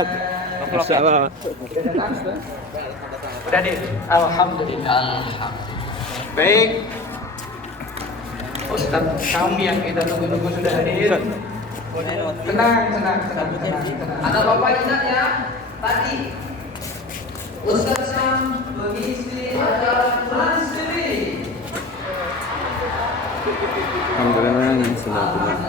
Ustaz. Masya Allah. Udah deh. Alhamdulillah. Baik. Ustaz kami yang kita tunggu-tunggu sudah hadir. Tenang. Ada Bapak ingat ya? Tadi Ustaz Sam mengisi acara Trans TV. Alhamdulillah yang sudah benar.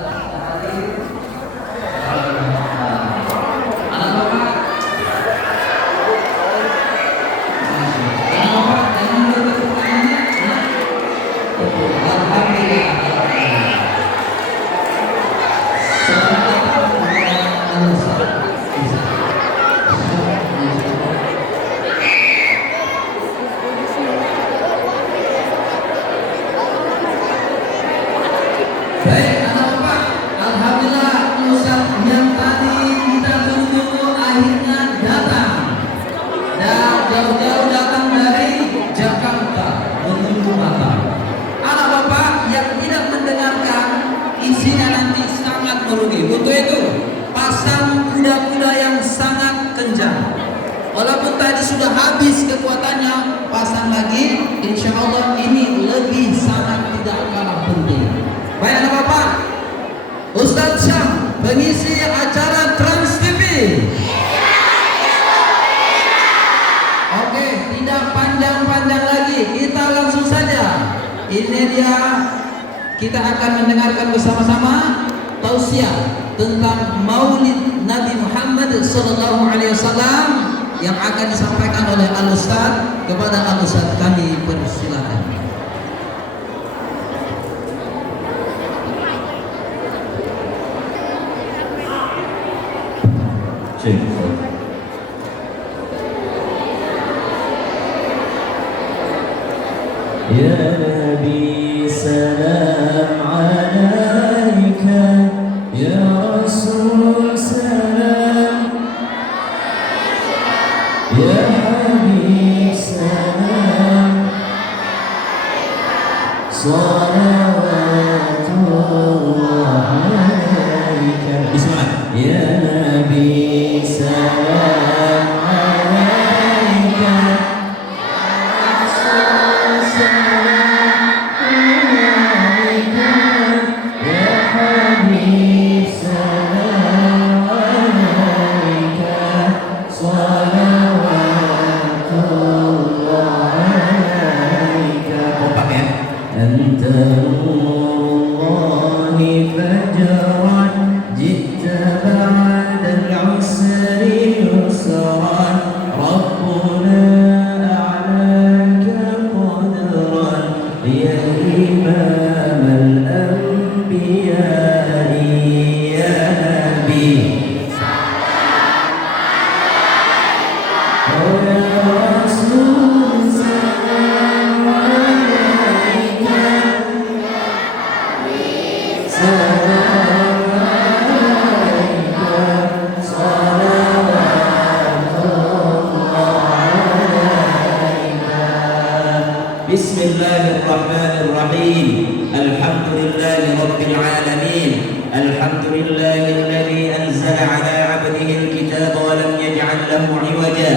Baik, anak-anak, alhamdulillah Ustaz yang tadi kita tunggu akhirnya datang. Dan jauh-jauh datang dari Jakarta menunggu mata. Anak bapak yang tidak mendengarkan isinya nanti sangat merugi. Untuk itu pasang kuda-kuda yang sangat kencang. Walaupun tadi sudah habis kekuatannya, pasang lagi. Insya Allah ini lebih sangat tidak kalah penting. Baik anak bapak, Ustaz Syam pengisi acara Trans TV. Oke, tidak panjang-panjang lagi, kita langsung saja. Ini dia, kita akan mendengarkan bersama-sama tausiah tentang Maulid Nabi Muhammad SAW yang akan disampaikan oleh Al-Ustaz. Kepada Al-Ustaz kami persilakan. Ya Nabi salam alaika, Ya Rasul salam, Ya Habib salam, salawatullah alaika. Bismillah. Ya Nabi salam alaika, Bismillahirrahmanirrahim. Alhamdulillahi rabbil alamin. Alhamdulillahilladzi anzala ala 'abdihi al-kitaba wa lam yaj'al lahu 'iwaja,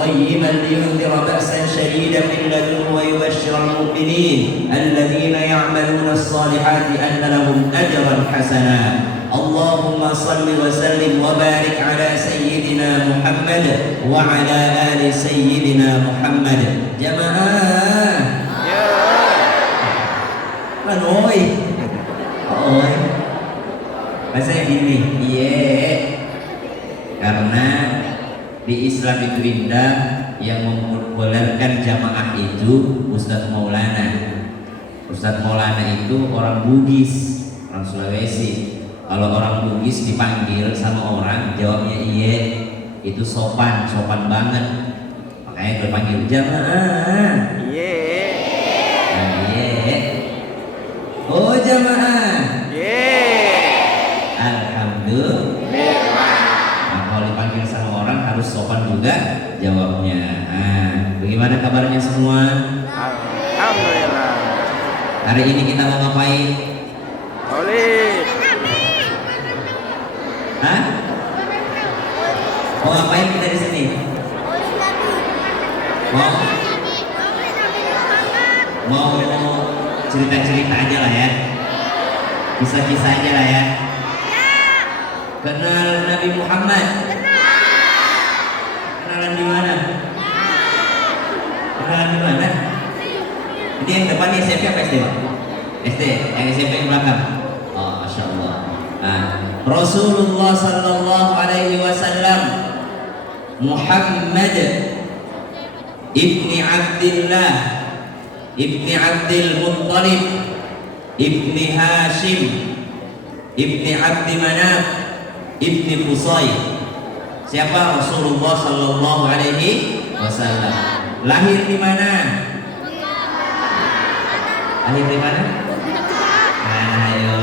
qayyiman liyundhira ba'san shadidan min ladunhu wa yubashshira al-mu'minin alladhina ya'maluna as-salihati anna lahum ajran hasana. Allahumma salli wa sallim wa barik ala sayyidina Muhammad wa ala ali sayyidina Muhammad. Jamaah Oi, bahasa gini, karena di Islam itu indah, yang mempopulerkan jamaah itu Ustadz Maulana. Ustadz Maulana itu orang Bugis, orang Sulawesi. Kalau orang Bugis dipanggil sama orang, jawabnya iye, itu sopan banget. Makanya gue panggil jamaah. Oh jamaah. Alhamdulillah. Nah, kalau dipanggil sama orang harus sopan juga jawabnya. Nah, bagaimana kabarnya semua? Alhamdulillah. Hari ini kita mau ngapain? Maulid. Hah? Mau ngapain kita di sini? Mau cerita-cerita aja lah ya, kisah-kisah aja lah ya. Kenal Nabi Muhammad? Kenalan di mana? Kenalan di mana? Ini yang depan nih SMP apa SD? SD, yang SMP yang belakang. Oh, masya Allah. Nah, Rasulullah Sallallahu Alaihi Wasallam Muhammad ibni Abdillah ibni Abdul Muttalib ibni Hashim ibni Abdi Manaf ibni Qusay. Siapa Rasulullah Sallallahu Alaihi Wasallam? Lahir di mana? Lahir di mana? Ayo.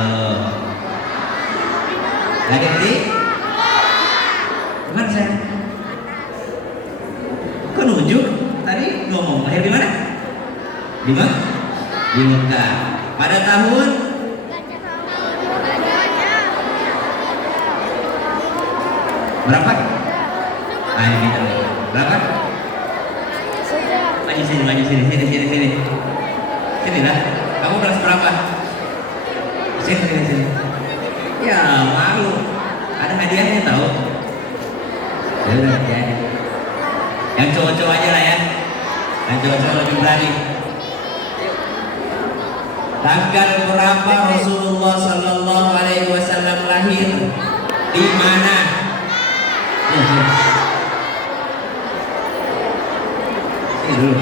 Lahir di mana saya? Kok nunjuk? Tadi ngomong lahir di mana? Di mana? Di Mekah. Pada tahun berapa? Ayo kita lihat. Berapa? Maju sini. Sini lah. Kamu kelas berapa? Sini. Ya malu. Ada hadiahnya tahu? Ya udah hadiahnya. Yang cowok-cowok aja lah ya. Yang cowok-cowok lebih berani. Tanggal berapa Rasulullah Sallallahu Alaihi Wasallam lahir? Di mana? Ini dulu.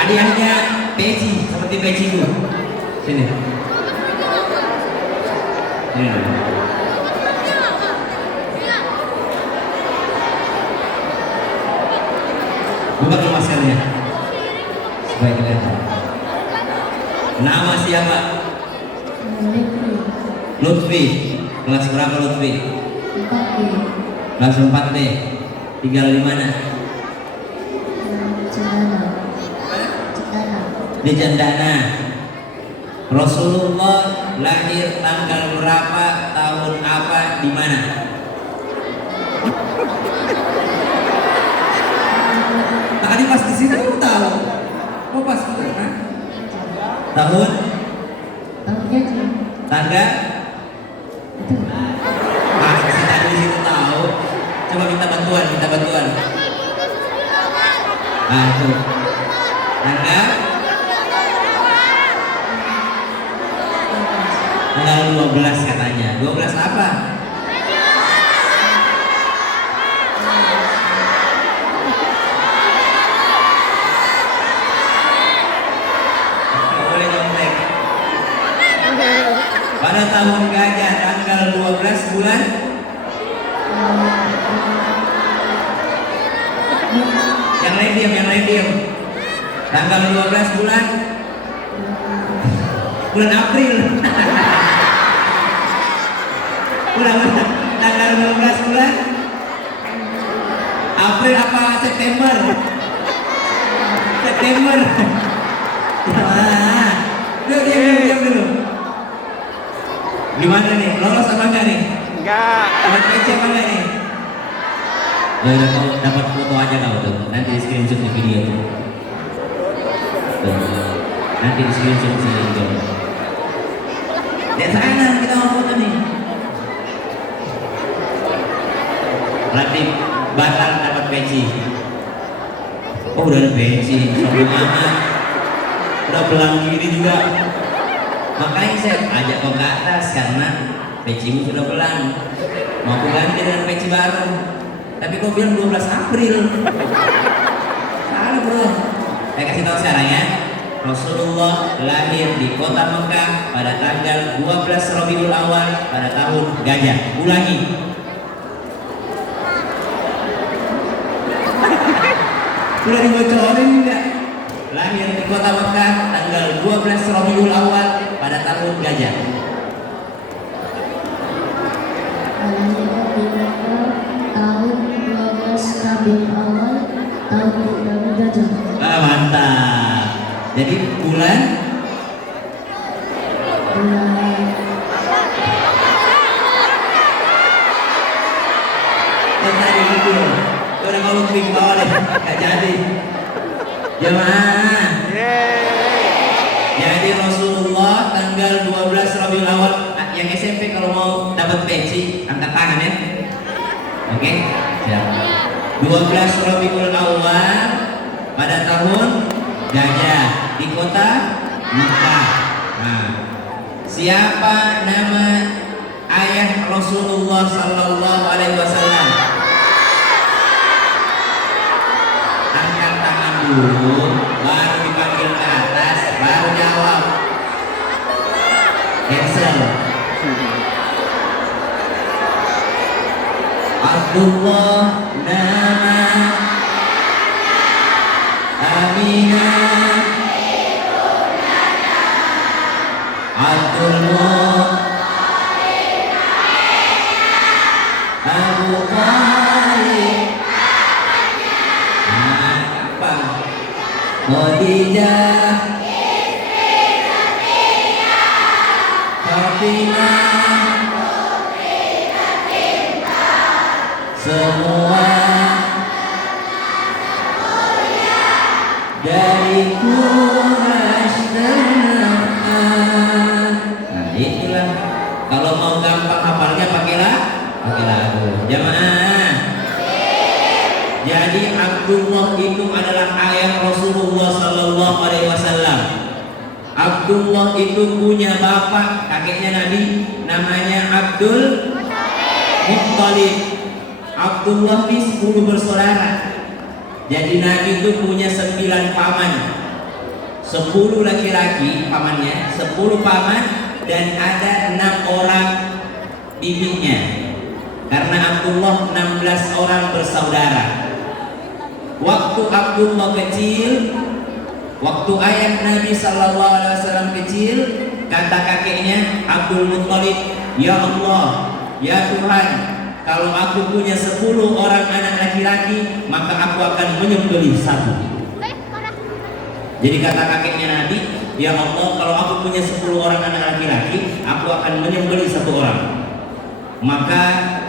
Hadiahnya peci, seperti peci itu. Sini. Ini dulu. Buka dulu maskernya supaya kelihatan. Nama siapa? Lutfi. Kelas berapa Lutfi? 4D. Kelas 4D. Tinggal di mana? Cendana. Di Cendana. Rasulullah lahir tanggal berapa, tahun apa, di mana? Tadi pas di sini kamu tahu. Oh pas di mana? Tahun? Tanggal? Itu. Pas si tadi di situ tahu. Coba minta bantuan. Ah tuh. Tanggal? Tanggal 12 katanya. 12 apa? Boleh nyontek. Pada tahun gajah tanggal 12 bulan yang lain diam. Tanggal 12 bulan April. Bulan tanggal 12 bulan April apa September? Diam dulu. Gimana nih? Lolos apa enggak nih? Enggak. Dapat PC apa enggak nih? Ya udah kau dapat foto aja kau tuh. Nanti di screenshot di video tuh. Nanti di screenshot di video. Lihat sana kita mau foto nih. Berarti batal dapat peci. Oh udah ada peci, sombong amat. Udah belang gini juga. Makanya saya ajak kau ke atas karena pecimu sudah belang. Mau aku ganti dengan peci baru. Tapi kau bilang 12 April. Salah bro. Saya kasih tahu sekarang ya. Rasulullah lahir di kota Mekah pada tanggal 12 Rabiul Awal pada tahun gajah. Ulangi. Sudah dibocorin enggak? Lahir di kota Mekah tanggal 12 Rabiul Awal pada tahun gajah. Lahir di Mekah tahun 12 Rabiul Awal tahun gajah. Ah, mantap. Jadi bulan tadi itu kopi ke bawah deh, nggak jadi. Jemaah. Jadi Rasulullah tanggal 12 Rabiul Awal. Yang SMP kalau mau dapat peci angkat tangan ya. Oke, siap. 12 Rabiul Awal pada tahun Gajah di kota Mekah. Nah, siapa nama ayah Rasulullah Sallallahu Alaihi Wasallam? Angkat tangan dulu, baru dipanggil ke atas, baru jawab. Cancel. Abdullah nama Aminah Abdullah Abu Talib. Nah, apa? Khadijah Fatimah. Semua dari Quraisy dan Naam. Nah itulah, kalau mau gampang hafalnya pakai lagu. Jamaah. Jadi Abdullah itu adalah ayah Rasulullah Sallallahu Alaihi Wasallam. Abdullah itu punya bapak, kakeknya Nabi, namanya Abdul Muttalib. Abdullah ini 10 bersaudara. Jadi Nabi itu punya 9 paman, 10 laki-laki pamannya, 10 paman, dan ada 6 orang bibinya. Karena Abdullah 16 orang bersaudara. Waktu Abdullah kecil, waktu ayah Nabi Sallallahu Alaihi Wasallam kecil, kata kakeknya Abdul Muttalib, "Ya Allah, ya Tuhan, kalau aku punya 10 orang anak laki-laki, maka aku akan menyembelih satu." Jadi kata kakeknya Nabi, "Ya Allah, kalau aku punya 10 orang anak laki-laki, aku akan menyembelih satu orang." Maka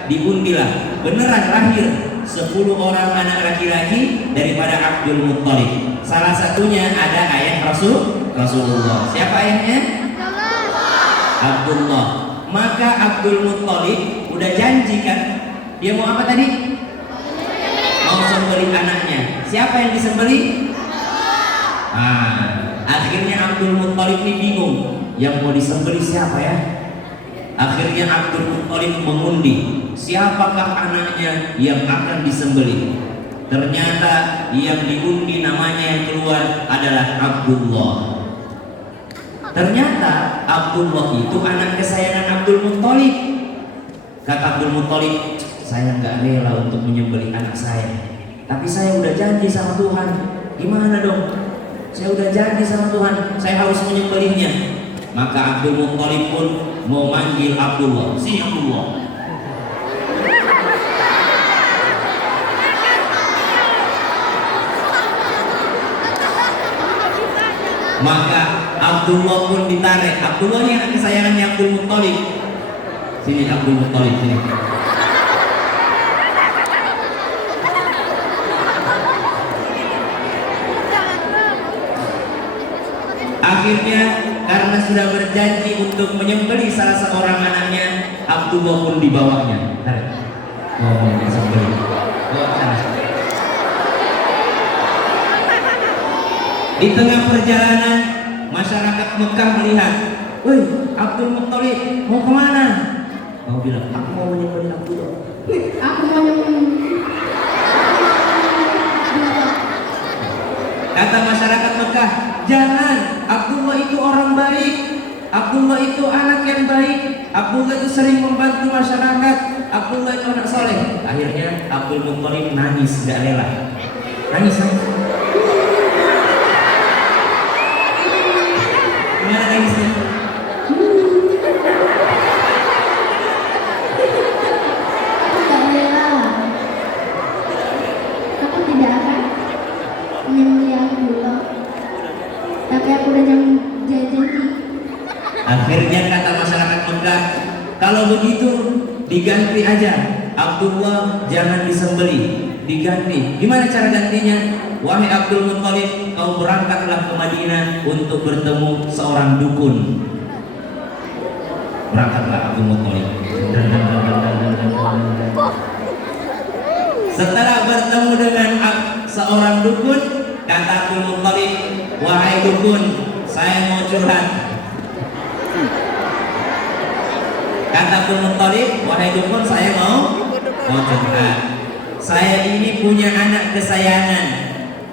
diundilah, beneran lahir 10 orang anak laki-laki daripada Abdul Muttalib. Salah satunya ada ayah Rasulullah. Siapa ayahnya? Abdullah. Maka Abdul Muttalib udah janji kan, dia mau apa tadi? Mau sembelih anaknya. Siapa yang disembelih? Akhirnya Abdul Muttalib ini bingung, yang mau disembelih siapa ya? Akhirnya Abdul Muttalib mengundi, siapakah anaknya yang akan disembelih? Ternyata yang diundi namanya yang keluar adalah Abdullah. Ternyata Abdullah itu anak kesayangan Abdul Muttalib. Kata Abdul Muttalib, "Saya nggak rela untuk menyembelih anak saya, tapi saya udah janji sama Tuhan. Gimana dong? Saya udah janji sama Tuhan, saya harus menyembelihnya." Maka Abdul Muttalib pun mau manggil Abdullah. "Sini Abdullah." Maka Abdullah pun ditarik. Abdullah ini anak kesayangannya Abdul Muttalib. "Sini Abdul Muttalib, sini." Akhirnya karena sudah berjanji untuk menyembelih salah seorang anaknya, Abdullah pun dibawanya. Tarik. Mau disembelih. Bawa sana. Di tengah perjalanan, masyarakat Mekah melihat, "Woi, Abdul Muttalib mau kemana?" Mau bilang, "Aku mau menyembelih Abdullah." Aku mau nyembelih. Kata masyarakat Mekah, "Jangan, Abdullah itu orang baik, Abdullah itu anak yang baik, Abdullah itu sering membantu masyarakat, Abdullah itu anak soleh." Akhirnya Abdul Muttalib nangis, gak rela. Nangis. Gimana nangisnya? Aku tak rela. Aku tidak akan menyembelih Abdullah. Tapi aku udah janji. Akhirnya kata masyarakat Mekah, "Kalau begitu diganti aja, Abdullah jangan disembelih, diganti. Gimana cara gantinya? Wahai Abdul Muttalib, kau berangkatlah ke Madinah untuk bertemu seorang dukun. Berangkatlah Abdul Muttalib. Setelah bertemu dengan seorang dukun, kata Abdul Muttalib, wahai dukun, saya mau curhat. Kata Abdul Muttalib, wahai dukun, saya mau curhat. Saya ini punya anak kesayangan,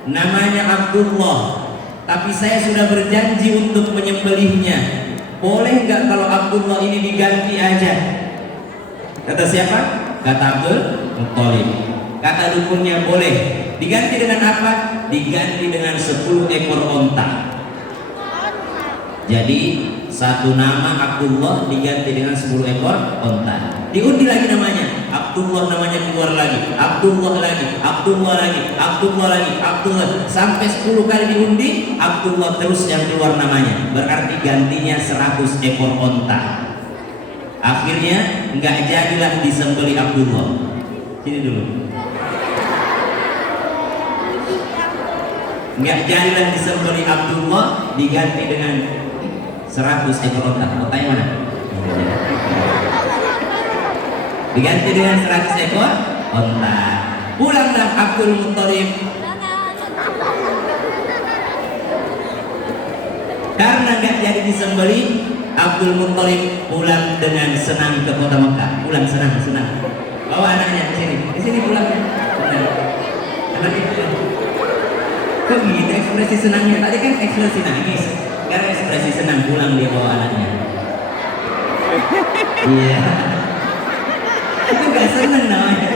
namanya Abdullah, tapi saya sudah berjanji untuk menyembelihnya. Boleh nggak kalau Abdullah ini diganti aja? Kata siapa? Kata Abdul Muttalib. Kata dukunnya, boleh. Diganti dengan apa? Diganti dengan 10 ekor onta. Jadi satu nama Abdullah diganti dengan 10 ekor onta. Diundi lagi namanya. Abdullah namanya keluar lagi. Abdullah lagi. Abdullah lagi. Abdullah lagi. Abdullah. Sampai 10 kali diundi, Abdullah terus yang keluar namanya. Berarti gantinya 100 ekor onta. Akhirnya nggak jadilah disembelih Abdullah. Sini dulu. Nggak jadilah disembelih Abdullah, diganti dengan 100 ekor onta. Ontanya mana? Diganti dengan 100 ekor onta. Pulanglah Abdul Muttalib. Karena nggak jadi disembelih, Abdul Muttalib pulang dengan senang ke kota Mekah. Pulang senang. Bawa anaknya di sini pulang. Anak itu. Kok gitu ekspresi senangnya? Tadi kan ekspresi nangis. Sekarang ekspresi senang, pulang dia bawa anaknya. Iya. Itu gak seneng namanya.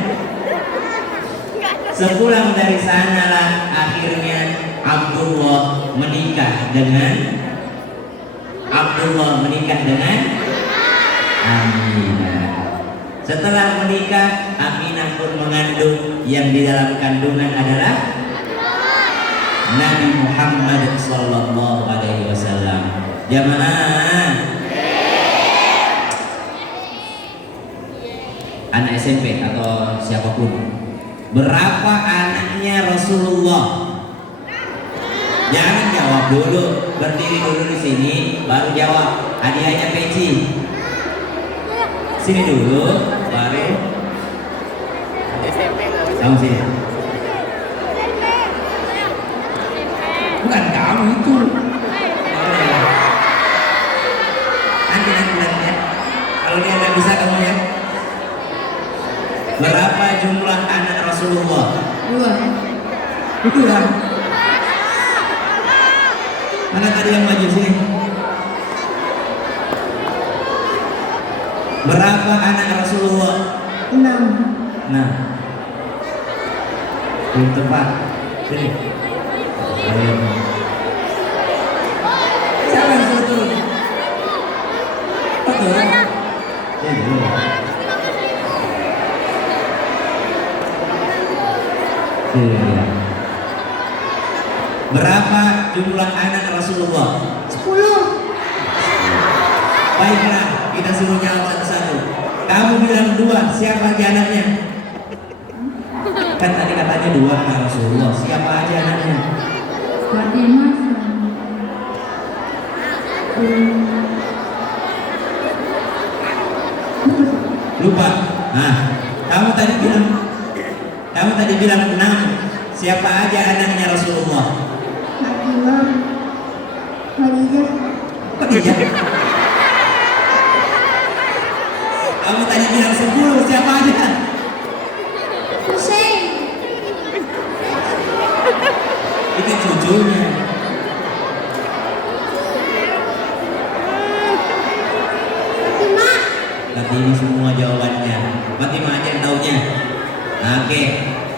Sepulang dari sanalah akhirnya Abdullah menikah dengan Aminah. Setelah menikah, Aminah pun mengandung, yang di dalam kandungan adalah Nabi Muhammad sallallahu alaihi wasallam. Jamaah. Anak SMP atau siapapun, berapa anaknya Rasulullah? Jangan jawab dulu, berdiri dulu di sini, baru jawab. Hadiahnya peci. Sini dulu, baru. Kamu sini. Bukan kamu itu. Nanti ya. Kalau dia nggak bisa kamu ya. Berapa jumlah anak Rasulullah? 2. Mana tadi yang maju sini? Berapa anak Rasulullah? 6. Nah, belum tepat. Sini. Ayo. Siapa yang suruh turun? Betul. Sini. Berapa jumlah anak Rasulullah? 10. Baiklah, kita suruh jawab satu-satu. Kamu bilang 2, siapa aja anaknya? Kan tadi katanya 2 anak Rasulullah, siapa aja anaknya? Fatimah. Lupa. Nah, kamu tadi bilang 6. Siapa aja anaknya Rasulullah? Fatimah. Khadijah. Khadijah. Kamu tadi bilang 10, siapa aja? Hussein. Itu cucunya. Fatimah. Berarti ini semua jawabannya. Fatimah aja yang taunya. Oke,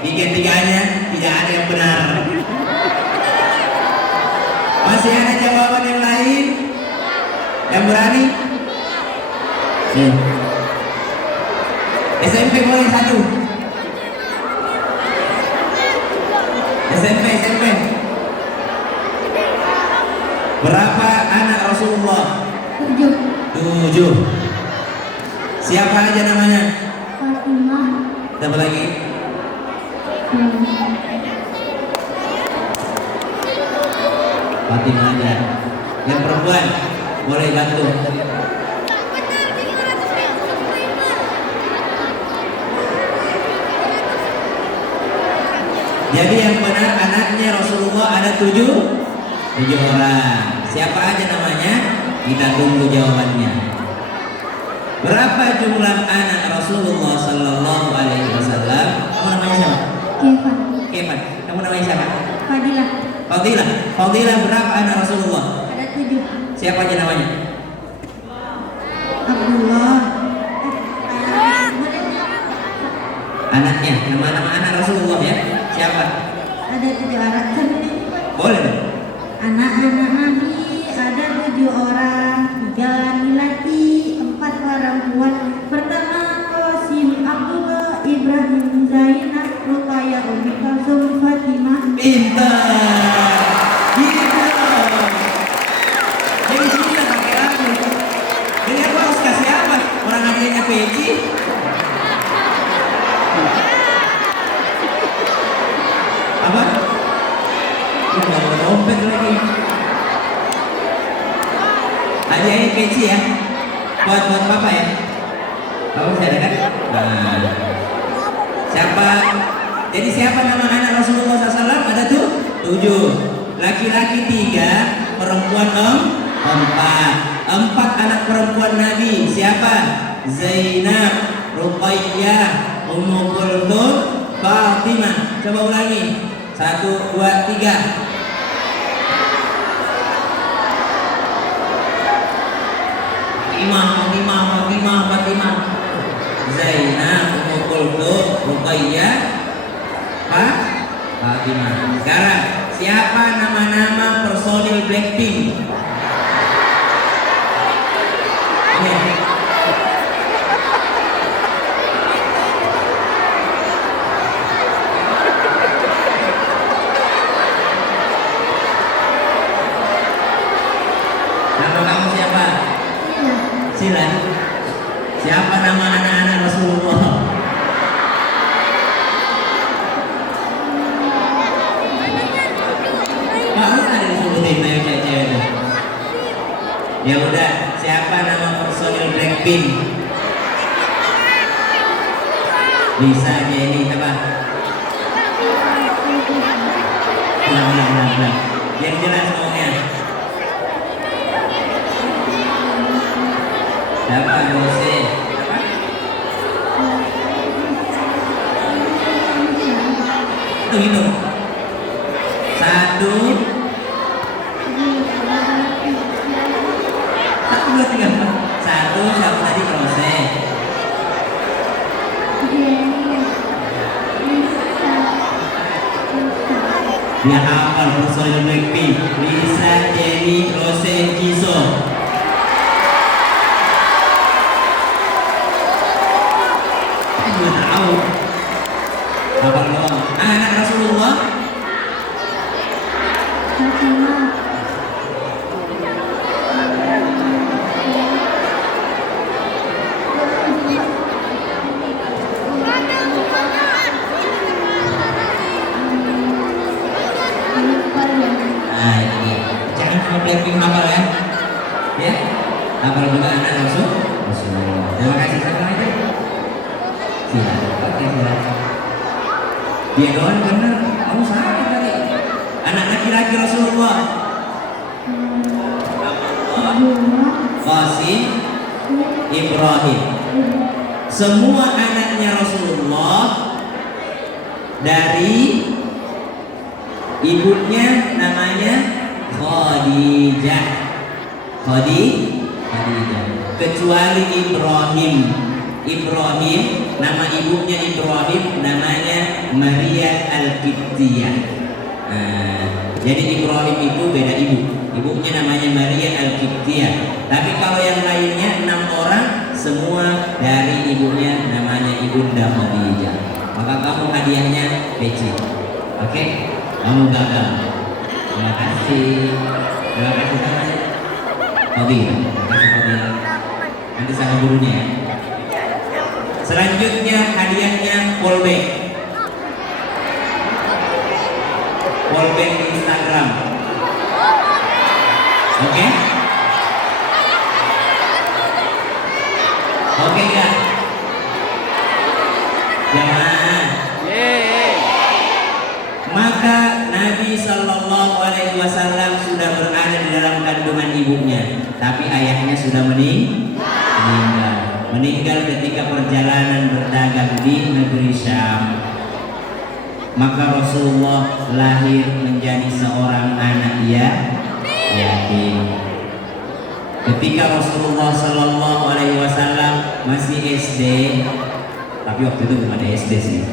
tiga-tiganya tidak ada yang benar. Masih ada jawaban yang lain? Yang berani? SMP boleh 1. SMP. Berapa anak Rasulullah? 7. Siapa aja namanya? Fatimah. Siapa lagi? Fatimah ada. Yang perempuan boleh bantu. Jadi yang benar anaknya Rasulullah ada tujuh orang. Siapa aja namanya? Kita tunggu jawabannya. Berapa jumlah anak Rasulullah Sallallahu Alaihi Wasallam? Kamu namanya siapa? Kefan. Kefan. Kamu namanya siapa? Fadilah. Fadilah. Fadilah berapa anak Rasulullah? Ada 7. Siapa aja namanya? Abdullah. Anaknya, nama-nama anak Rasulullah ya. Siapa? Ada 7 orang. Boleh dong. Anak-anak Nabi ada 7 orang, 3 laki-laki, 4 perempuan. Pertama Qasim, Abdullah, Ibrahim, Zainab, Ruqayyah, Ummi Kalsum, Fatimah. Pintar. Gitu. Jadi sini pakai aku. Jadi aku harus kasih apa? Orang hadiahnya peci. Apa? Nggak mau dompet lagi. Hadiahnya peci ya. Buat papa ya. Kamu masih ada kan? Nah. Siapa? Jadi siapa nama anak Rasulullah SAW? Ada tuh 7. Laki-laki 3, perempuan 4. 4 anak perempuan Nabi. Siapa? Zainab, Ruqayyah, Ummu Kulthum, Fatimah. Coba ulangi. 1, 2, 3. Fatimah. Zainab, Ummu Kulthum, Ruqayyah, Fatimah. Sekarang siapa nama-nama personil Blackpink? Ini. Nama kamu siapa? Sila. Siapa nama anak-anak Rasulullah? Kamu ada disebutin ayo cewek-cewek itu. Ya udah, siapa nama personil Blackpink? Bisa Jenny apa? Pelan. Yang jelas ngomongnya. Siapa Rose? Hitung. 1, 2, 3. 1 siapa tadi Rose? Dia hafal personil Blackpink. Lisa, Jenny, Rose, Jisoo. Juga tahu. Hafal doang. Anak Rasulullah. Nah ini dia. Jangan cuma Blackpink hafal ya. Ya. Hafal juga anak Rasulullah. Terima kasih sekali lagi. Silakan. Dia doang bener. Kamu salah tadi. Anak laki-laki Rasulullah. Qasim, Ibrahim. Semua anaknya Rasulullah dari ibunya namanya Khadijah. Khadijah. Kecuali Ibrahim. Nama ibunya Ibrahim namanya Maria Al-Qibtiyah. Jadi Ibrahim itu beda ibu. Ibunya namanya Maria Al-Qibtiyah. Tapi kalau yang lainnya 6 orang semua dari ibunya namanya Ibunda Khadijah. Maka kamu hadiahnya peci. Oke? Kamu gagal. Terima kasih. Terima kasih namanya. Fadilah. Terima kasih Fadilah. Nanti sama gurunya ya. Selanjutnya hadiahnya polbag. wallbang di Instagram. Oke? Oke enggak? Jangan. Maka Nabi Shallallahu Alaihi Wasallam sudah berada di dalam kandungan ibunya, tapi ayahnya sudah meninggal ketika perjalanan berdagang di negeri Syam. Maka Rasulullah lahir menjadi seorang anak yatim. Ketika Rasulullah Shallallahu Alaihi Wasallam masih SD, tapi waktu itu belum ada SD sih.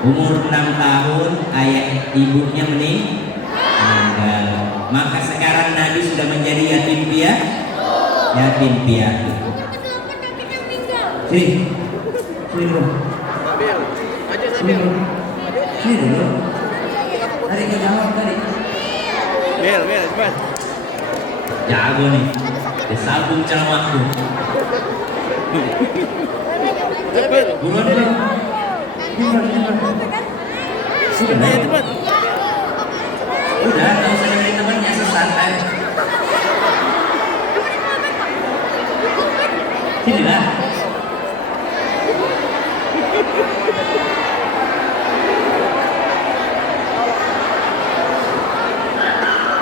Umur 6 tahun ayah ibunya meninggal. Maka sekarang Nabi sudah menjadi yatim piatu. Sini dulu. Sini dulu. Tadi nggak jawab tadi. Bel, cepat. Jago nih. Disambung ceramahku. Buruan dulu. Sudah, cepat. Udah, nggak usah dengerin temennya, santai. Sini lah.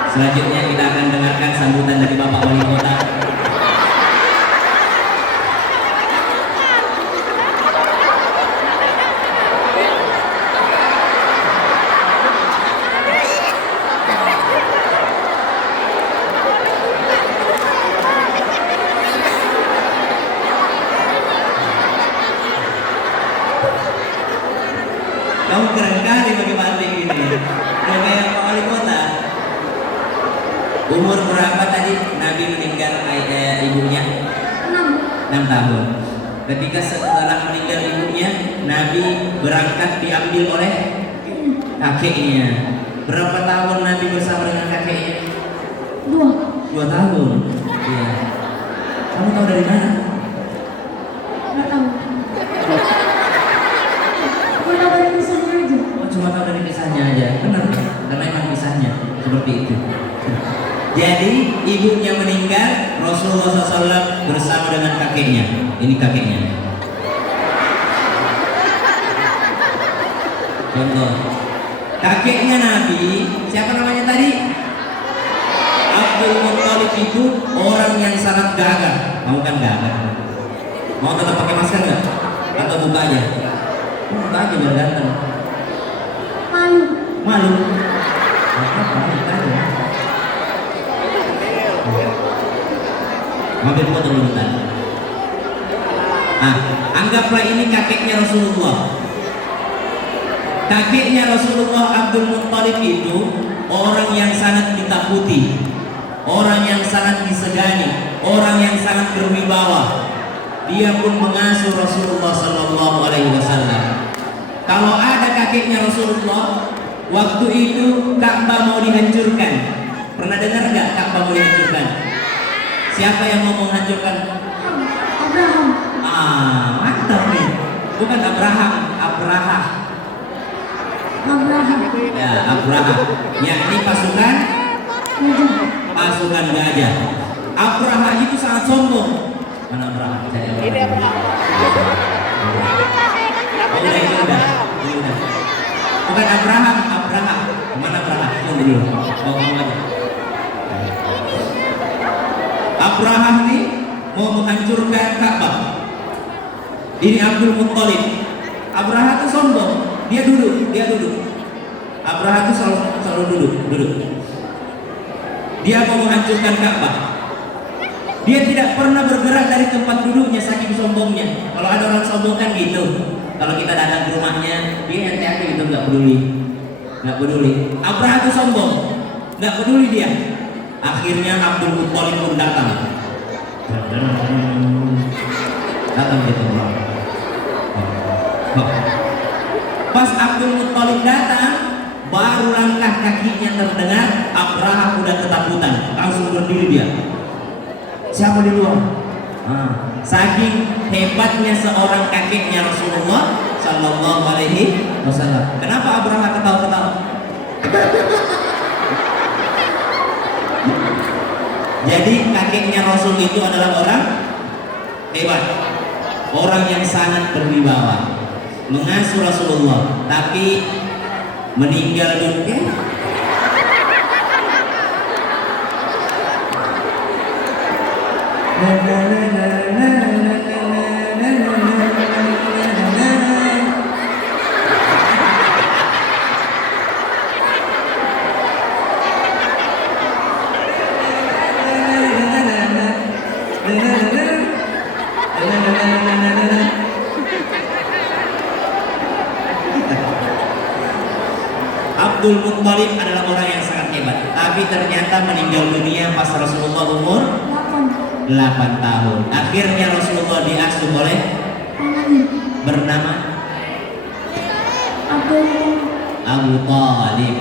Selanjutnya kita akan dengarkan sambutan dari Bapak Wali Kota. Kamu keren kali pakai batik ini. Udah kayak Pak Wali Kota. Umur berapa tadi Nabi meninggal ibunya? 6 tahun. Ketika setelah meninggal ibunya, Nabi berangkat diambil oleh kakeknya. Berapa tahun Nabi bersama dengan kakeknya? 2 tahun. Iya. Kamu tahu dari mana? Nggak tahu. Cuma tahu dari kisahnya aja. Oh, cuma tahu dari kisahnya aja. Benar, karena emang kisahnya seperti itu. Jadi ibunya meninggal, Rasulullah SAW bersama dengan kakeknya. Ini kakeknya. Contoh, kakeknya Nabi, siapa namanya tadi? Abdul Muttalib itu orang yang sangat gagah. Mau kan gagah? Mau tetap pakai masker nggak? Atau buka aja? Buka aja biar ganteng. Malu. Buka aja. Mampir foto dulu tadi. Anggaplah ini kakeknya Rasulullah. Kakeknya Rasulullah Abdul Muttalib itu orang yang sangat ditakuti, orang yang sangat disegani, orang yang sangat berwibawa. Dia pun mengasuh Rasulullah Sallallahu Alaihi Wasallam. Kalau ada kakeknya Rasulullah, waktu itu Ka'bah mau dihancurkan. Pernah dengar nggak Ka'bah mau dihancurkan? Siapa yang mau menghancurkan? Abraham. Mantap nih. Bukan Abraham, Abraha. Ya, Abraha. Yakni pasukan gajah. Abraha itu sangat sombong. Mana Abraha? Ini Abraha. Ini udah. Bukan Abraham, Abraha. Mana Abraha? Tunggu dulu. Ngomong aja. Abraham ini mau menghancurkan Ka'bah. Ini Abdul Muttalib. Abraha itu sombong. Dia duduk. Abraha itu selalu duduk. Dia mau menghancurkan Ka'bah. Dia tidak pernah bergerak dari tempat duduknya saking sombongnya. Kalau ada orang sombong kan gitu. Kalau kita datang ke rumahnya, dia hati-hati gitu, nggak peduli. Abraha itu sombong, nggak peduli dia. Akhirnya Abdul Muttalib pun datang gitu. Pas Abdul Muttalib datang, baru langkah kakinya terdengar, Abraha udah ketakutan, langsung berdiri dia. Siapa di luar? Saking hebatnya seorang kakeknya Rasulullah Sallallahu Alaihi Wasallam. Kenapa Abraha ketawa-ketawa? Jadi kakeknya Rasul itu adalah orang hebat, orang yang sangat berwibawa, mengasuh Rasulullah, tapi meninggal dunia. Abdul Muttalib adalah orang yang sangat hebat, tapi ternyata meninggal dunia pas Rasulullah umur 8 tahun. Akhirnya Rasulullah diasuh oleh bernama Abu Talib.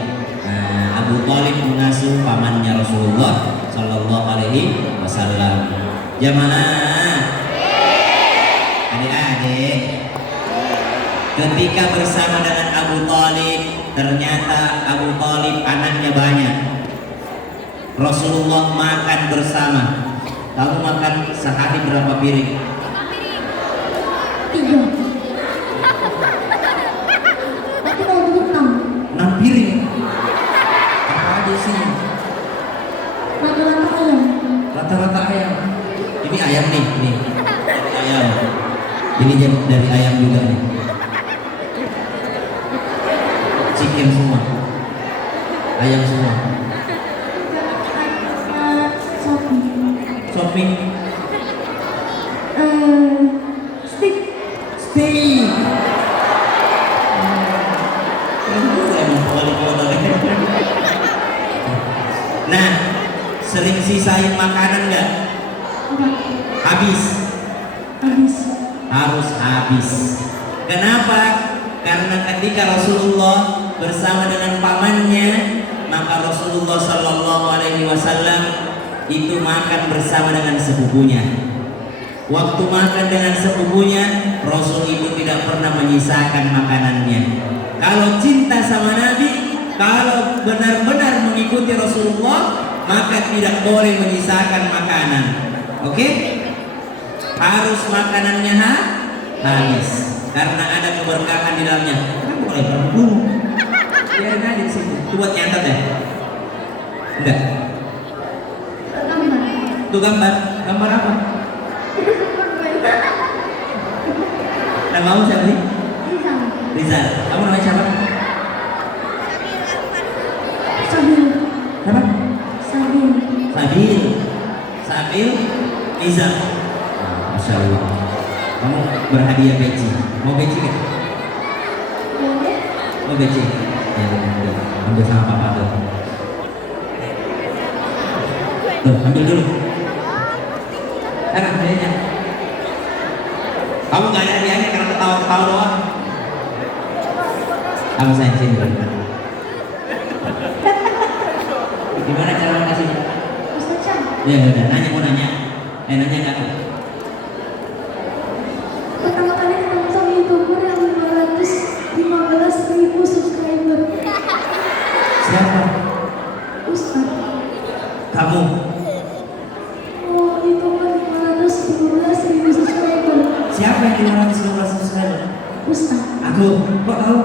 Nah, Abu Talib mengasuh pamannya Rasulullah Sallallahu Alaihi Wasallam. Jamaah, adik-adik, ketika bersama dengan Abu Talib, ternyata Abu Talib anaknya banyak. Rasulullah makan bersama. Kamu makan sehari berapa piring? 3. Tapi kalau dulu 6. 6 piring. Apa aja sih? Rata-rata ayam. Rata-rata ayam. Ini ayam nih, nih. Dari ayam. Ini dari ayam juga nih. Chicken semua. Ayam semua. Shopping. Stick. Steak. Nah, sering sisain makanan nggak? Habis. Harus habis. Kenapa? Karena ketika Rasulullah bersama dengan pamannya, maka Rasulullah Sallallahu Alaihi Wasallam itu makan bersama dengan sepupunya. Waktu makan dengan sepupunya, Rasul itu tidak pernah menyisakan makanannya. Kalau cinta sama Nabi, kalau benar-benar mengikuti Rasulullah, maka tidak boleh menyisakan makanan. Oke? Harus makanannya habis, karena ada keberkahan di dalamnya. Kenapa boleh berburu? Biarin aja di situ. Itu buat nyantet ya? Enggak. Itu gambar apa? Nama siapa sih? Rizal. Kamu namanya siapa? Sabil. Siapa? Sabil. Sabil Rizal. Masya Allah. Kamu berhadiah peci. Mau peci nggak? Mau peci? Ya, ambil sama papa tuh. Tuh, ambil dulu. Enak hadiahnya. Kamu nggak ada hadiahnya karena ketawa-ketawa doang. Kamu sayang sini dulu. Gimana cara ngasihnya? Ya udah, nanya mau nanya. Nanya nggak? Pertama kali ketemu sama YouTuber yang 515.000 subscriber. Siapa? Ustaz. Kamu. Oh, YouTuber 515.000 subscriber. Siapa yang 515 subscriber? Ustaz. Aku. Kok tahu?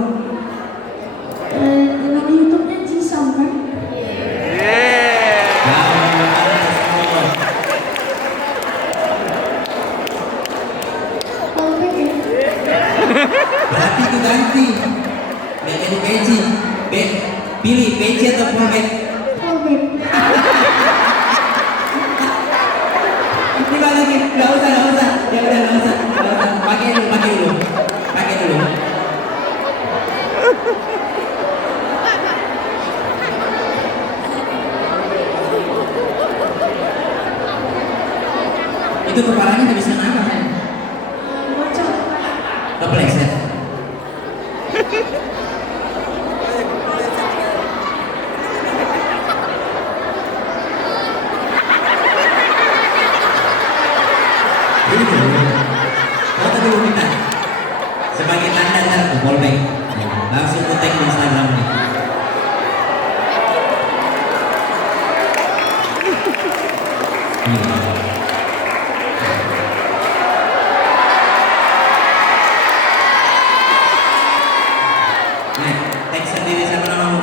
Nama YouTube-nya Cisam kan? Berarti itu ganti. Nggak jadi peci. Pilih peci atau probet. Ini lagi, nggak usah. Ya udah nggak usah. Pakai dulu. Itu kepalanya habiskan apa kan? Kepleset. Ini kau tadi mau minta sebagai tanda ntar ke polbank langsung kontak di Instagram nih. Nah, teks sendiri siapa namamu?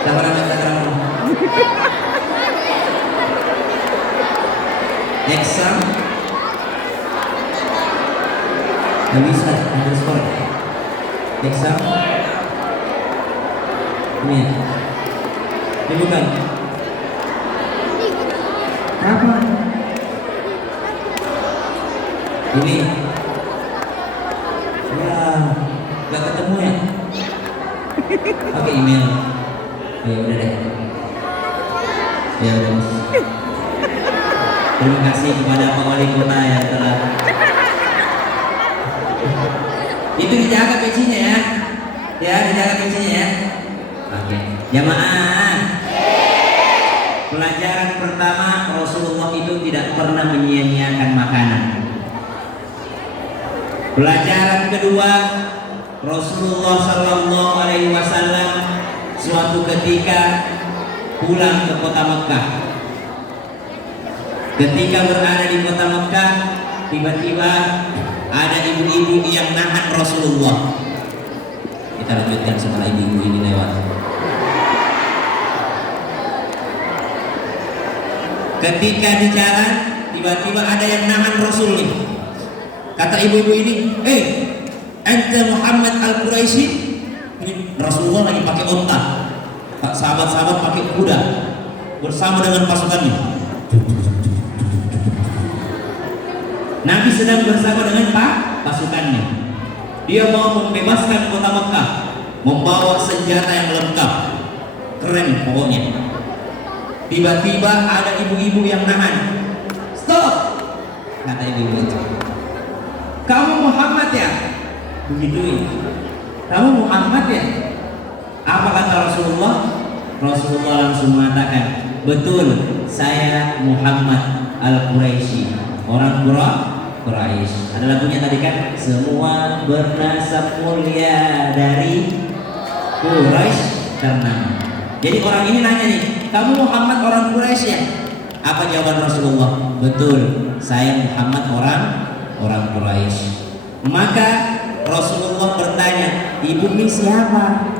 Siapa namamu? Exam. Gak bisa, underscore. Exam. Ini ya? Ini bukan. Apa? Ini. Ya, gak ketemu ya? Oke, email. Ya udah deh. Ya udah Mas. Terima kasih kepada Pak Wali Kota yang telah. Itu dijaga PC-nya ya. Ya, dijaga PC-nya ya. Oke. Jamaah. Pelajaran pertama, Rasulullah itu tidak pernah menyia-nyiakan makanan. Pelajaran kedua, Rasulullah Sallallahu Alaihi Wasallam suatu ketika pulang ke kota Mekah. Ketika berada di kota Mekah, tiba-tiba ada ibu-ibu yang nahan Rasulullah. Kita lanjutkan setelah ibu-ibu ini lewat. Ketika di jalan, tiba-tiba ada yang nahan Rasul nih. Kata ibu-ibu ini, ente Muhammad Al-Quraisy. Ini Rasulullah lagi pakai onta. Sahabat-sahabat pakai kuda bersama dengan pasukannya. Nabi sedang bersama dengan pasukannya. Dia mau membebaskan kota Mekah, membawa senjata yang lengkap, keren pokoknya. Tiba-tiba ada ibu-ibu yang nahan. Stop, kata ibu-ibu itu. Kamu Muhammad ya? Begitu. Kamu Muhammad ya? Apa kata Rasulullah? Rasulullah langsung mengatakan, betul, saya Muhammad Al-Quraisy, orang Quraisy. Ada lagunya tadi kan, semua bernasab mulia dari Quraisy ternama. Jadi orang ini nanya nih, kamu Muhammad orang Quraisy ya? Apa jawaban Rasulullah? Betul, saya Muhammad orang Quraisy. Maka Rasulullah bertanya, ibu ini siapa?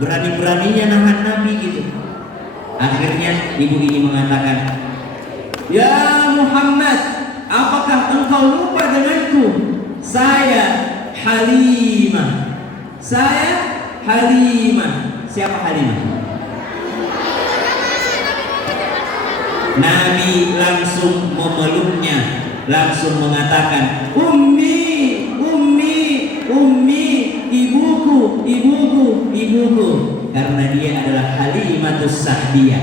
Berani-beraninya nahan Nabi gitu. Akhirnya ibu ini mengatakan, ya Muhammad, apakah engkau lupa denganku? Saya Halimah. Saya Halimah. Siapa Halimah? Nabi langsung memeluknya, langsung mengatakan, Ummi, Ummi, Ummi, ibuku, ibuku, ibuku. Karena dia adalah Halimatus Sa'diyah.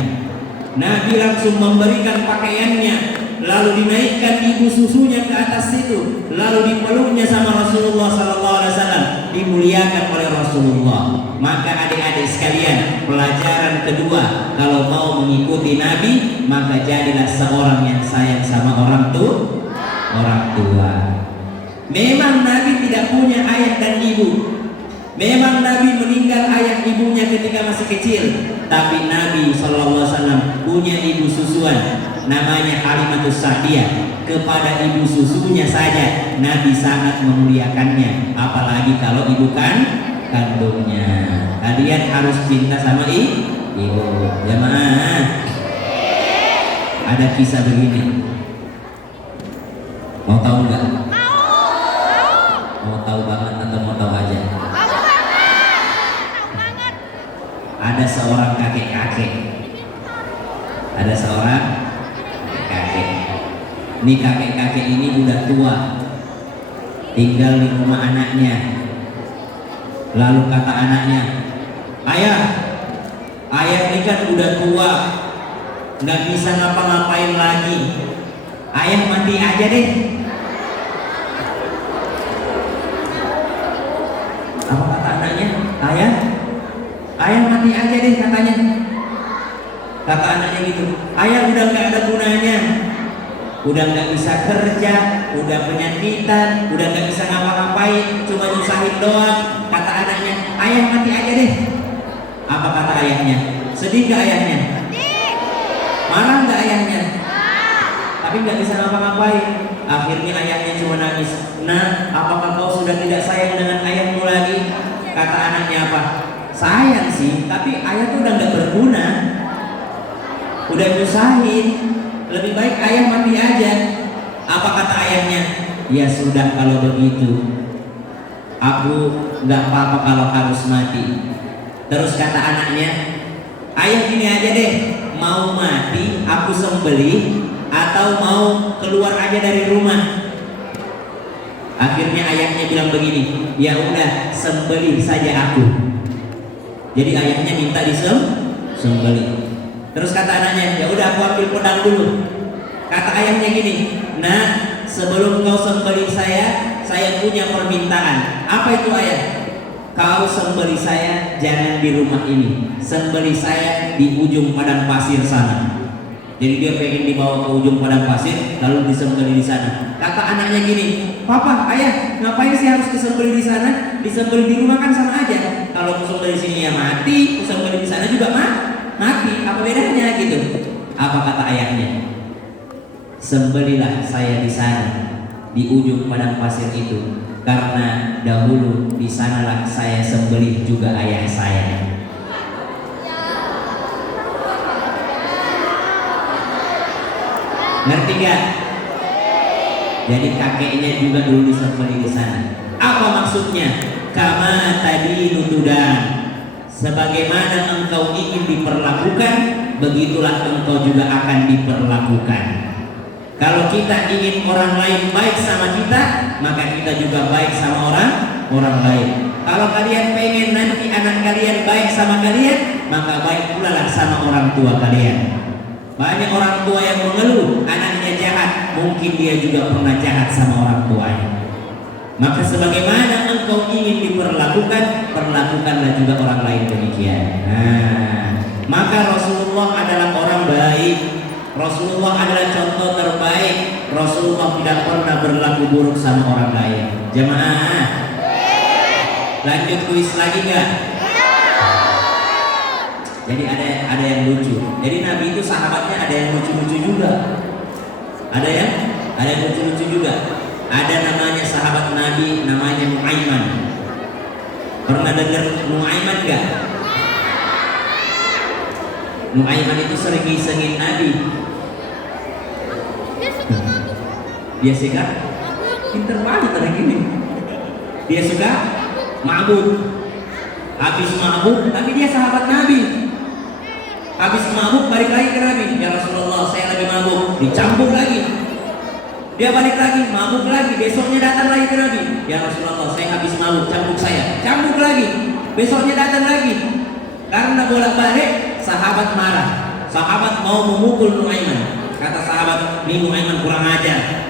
Nabi langsung memberikan pakaiannya, lalu dinaikkan ibu susunya ke atas situ, lalu dipeluknya sama Rasulullah SAW, dimuliakan oleh Rasulullah. Maka adik-adik sekalian, pelajaran kedua, kalau mau mengikuti Nabi, maka jadilah seorang yang sayang sama orang tua. Memang Nabi tidak punya ayah dan ibu. Memang Nabi meninggal ayah ibunya ketika masih kecil, tapi Nabi SAW punya ibu susuan, namanya Halimatus Sa'diyah. Kepada ibu susunya saja Nabi sangat memuliakannya, apalagi kalau ibu kandungnya. Kalian harus cinta sama ibu. Jamaah, ada kisah begini. Mau tahu nggak? Mau tahu banget atau mau tahu aja? Ada seorang kakek-kakek. Ada seorang kakek. Ini kakek-kakek ini udah tua, tinggal di rumah anaknya. Lalu kata anaknya, ayah ini kan udah tua, nggak bisa ngapa-ngapain lagi. Ayah mati aja deh. Apa kata anaknya? Ayah mati aja deh katanya. Kata anaknya gitu. Ayah udah nggak ada gunanya, udah nggak bisa kerja, udah penyakitan, udah nggak bisa ngapa-ngapain, cuma nyusahin doang. Kata anaknya, ayah mati aja deh. Apa kata ayahnya? Sedih gak ayahnya? ayahnya? Tapi nggak bisa ngapa-ngapain. Akhirnya ayahnya cuma nangis. Nah, apakah kau sudah tidak sayang dengan ayahmu lagi? Kata anaknya apa? Sayang sih, tapi ayah tuh udah nggak berguna. Udah nyusahin. Lebih baik ayah mati aja. Apa kata ayahnya? Ya sudah kalau begitu, aku nggak apa-apa kalau harus mati. Terus kata anaknya, ayah gini aja deh, mau mati aku sembelih atau mau keluar aja dari rumah. Akhirnya ayahnya bilang begini, ya udah sembelih saja aku. Jadi ayahnya minta disembelih. Terus kata anaknya, ya udah aku ambil pedang dulu. Kata ayahnya gini, nah sebelum kau sembelih saya punya permintaan. Apa itu ayah? Kau sembelih saya jangan di rumah ini, sembelih saya di ujung padang pasir sana. Jadi dia pengen dibawa ke ujung padang pasir, lalu disembelih di sana. Kata anaknya gini, papa, ayah, ngapain sih harus disembelih di sana? Disembelih di rumah kan sama aja. Kalau disembelih di sini ya mati, disembelih di sana juga mati. Apa bedanya gitu? Apa kata ayahnya? Sembelilah saya di sana, di ujung padang pasir itu, karena dahulu di sanalah saya sembelih juga ayah saya. Ngerti gak? Jadi kakeknya juga dulu disembelih di sana. Apa maksudnya? Kama tadi nutudan. Sebagaimana engkau ingin diperlakukan, begitulah engkau juga akan diperlakukan. Kalau kita ingin orang lain baik sama kita, maka kita juga baik sama orang lain. Kalau kalian pengen nanti anak kalian baik sama kalian, maka baik pula lah sama orang tua kalian. Banyak orang tua yang mengeluh anaknya jahat, mungkin dia juga pernah jahat sama orang tuanya. Maka sebagaimana engkau ingin diperlakukan, perlakukanlah juga orang lain demikian. Nah, maka Rasulullah adalah orang baik. Rasulullah adalah contoh terbaik. Rasulullah tidak pernah berlaku buruk sama orang lain. Jemaah, lanjut kuis lagi nggak? Jadi ada yang lucu. Jadi Nabi itu sahabatnya ada yang lucu-lucu juga. Ada yang lucu-lucu juga. Ada namanya sahabat Nabi, namanya Nuaiman. Pernah dengar Nuaiman nggak? Nuaiman itu sering ngisengin Nabi. Dia suka pinter banget orang ini. Dia suka mabuk. Habis mabuk, tapi dia sahabat Nabi. Habis mabuk balik lagi ke Nabi. Ya Rasulullah, saya lagi mabuk. Dicampur lagi. Dia balik lagi, mabuk lagi. Besoknya datang lagi ke Nabi. Ya Rasulullah, saya habis mabuk, cambuk saya. Cambuk lagi. Besoknya datang lagi. Karena bolak-balik, sahabat marah. Sahabat mau memukul Nuaiman. Kata sahabat, ini Nuaiman kurang ajar.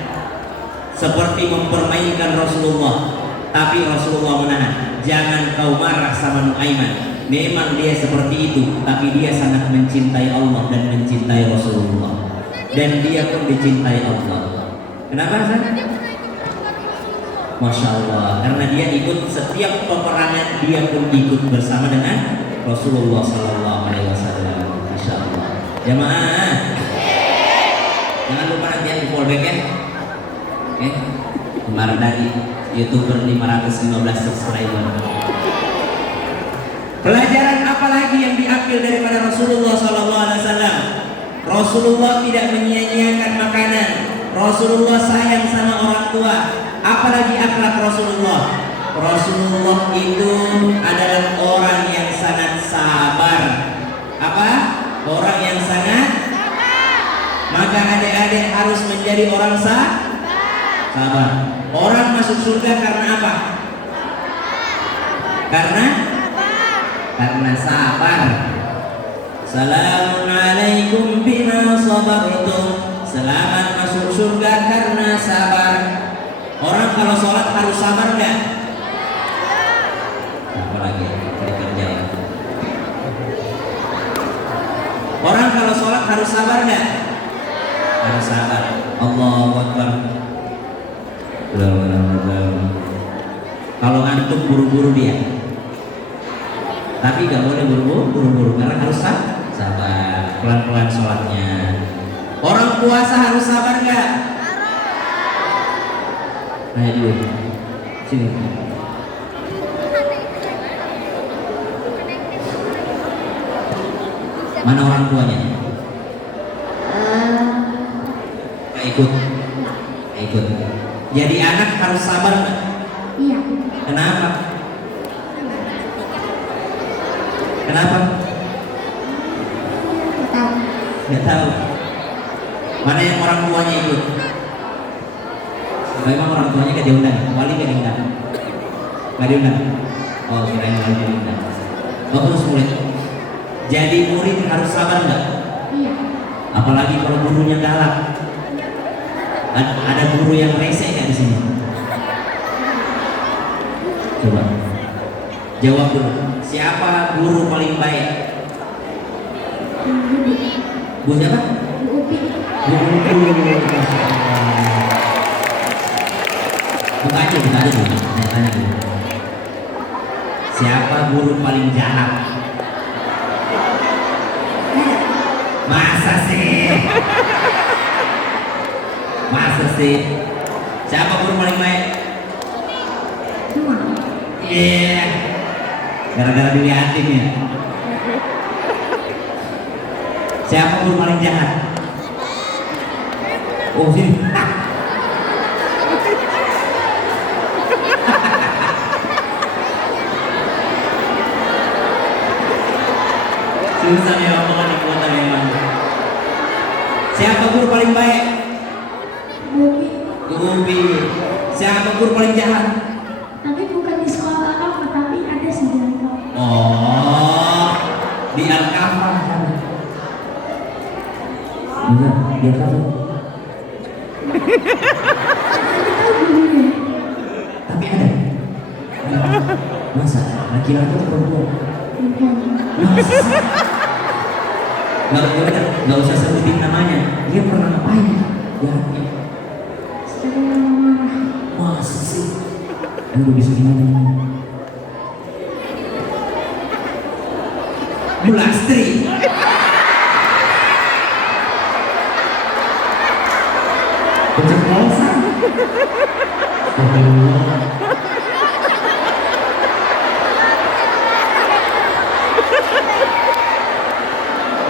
Seperti mempermainkan Rasulullah. Tapi Rasulullah menahan. Jangan kau marah sama Nuaiman. Memang dia seperti itu, tapi dia sangat mencintai Allah dan mencintai Rasulullah. Dan dia pun dicintai Allah. Kenapa Hasan? Masya Allah, karena dia ikut setiap peperangan, dia pun ikut bersama dengan Rasulullah Sallallahu Alaihi Wasallam. Masya Allah. Jamaah, jangan lupa nanti yang di fallback ya. Oke, kemarin dari YouTuber 515 subscriber. Pelajaran apa lagi yang diambil daripada Rasulullah SAW? Rasulullah tidak menyia-nyiakan makanan. Rasulullah sayang sama orang tua. Apalagi akhlak Rasulullah. Rasulullah itu adalah orang yang sangat sabar. Apa? Orang yang sangat sabar. Maka adik-adik harus menjadi orang sabar. Orang masuk surga karena apa? Karena sabar. Assalamualaikum alaikum bima sabartum. Selamat masuk surga karena sabar. Orang kalau sholat harus sabar enggak? Apalagi dikerjain. Orang kalau sholat harus sabar enggak? Harus sabar. Allahu Akbar. Kalau ngantuk buru-buru dia. Tapi gak boleh buru-buru karena harus sabar, pelan-pelan sholatnya. puasa harus sabar nggak? Ayo dulu, sini. Mana orang tuanya? Nggak ikut. Nggak ikut. Jadi anak harus sabar nggak? Iya. Kenapa? Kenapa? Nggak tahu. Nggak tahu. Mana yang orang tuanya ikut? Memang orang tuanya gak diundang, wali gak diundang. Gak diundang. Oh, kirain wali diundang. Bagus murid. Jadi murid harus sabar nggak? Iya. Apalagi kalau gurunya galak. Ada guru yang rese nggak di sini? Coba jawab dulu. Siapa guru paling baik? Bu siapa? Bu Upi. Bu Upi. Buka aja dulu. Tanya dulu. Siapa guru paling jahat? Masa sih? Masa sih? Siapa guru paling baik? Dua. Iya. Gara-gara dilihatin ya. Siapa guru paling jahat? Oh sini. Susah ya omongan di kota memang. Siapa guru paling baik? Bu Upi. Ubi. Siapa guru paling jahat? Tapi bukan di sekolah apa, tapi ada sih di Alkaf. Oh, di Al-Kafah. Enggak, di Al-Kafah. Tahu gurunya. Tapi ada. Masa laki-laki atau perempuan? Bukan. Masa? Nggak usah sebutin namanya. Dia pernah ngapain? Jahatnya. Sering marah. Masa sih? Aduh bisa gimana? Bu Lastri. Keceplosan.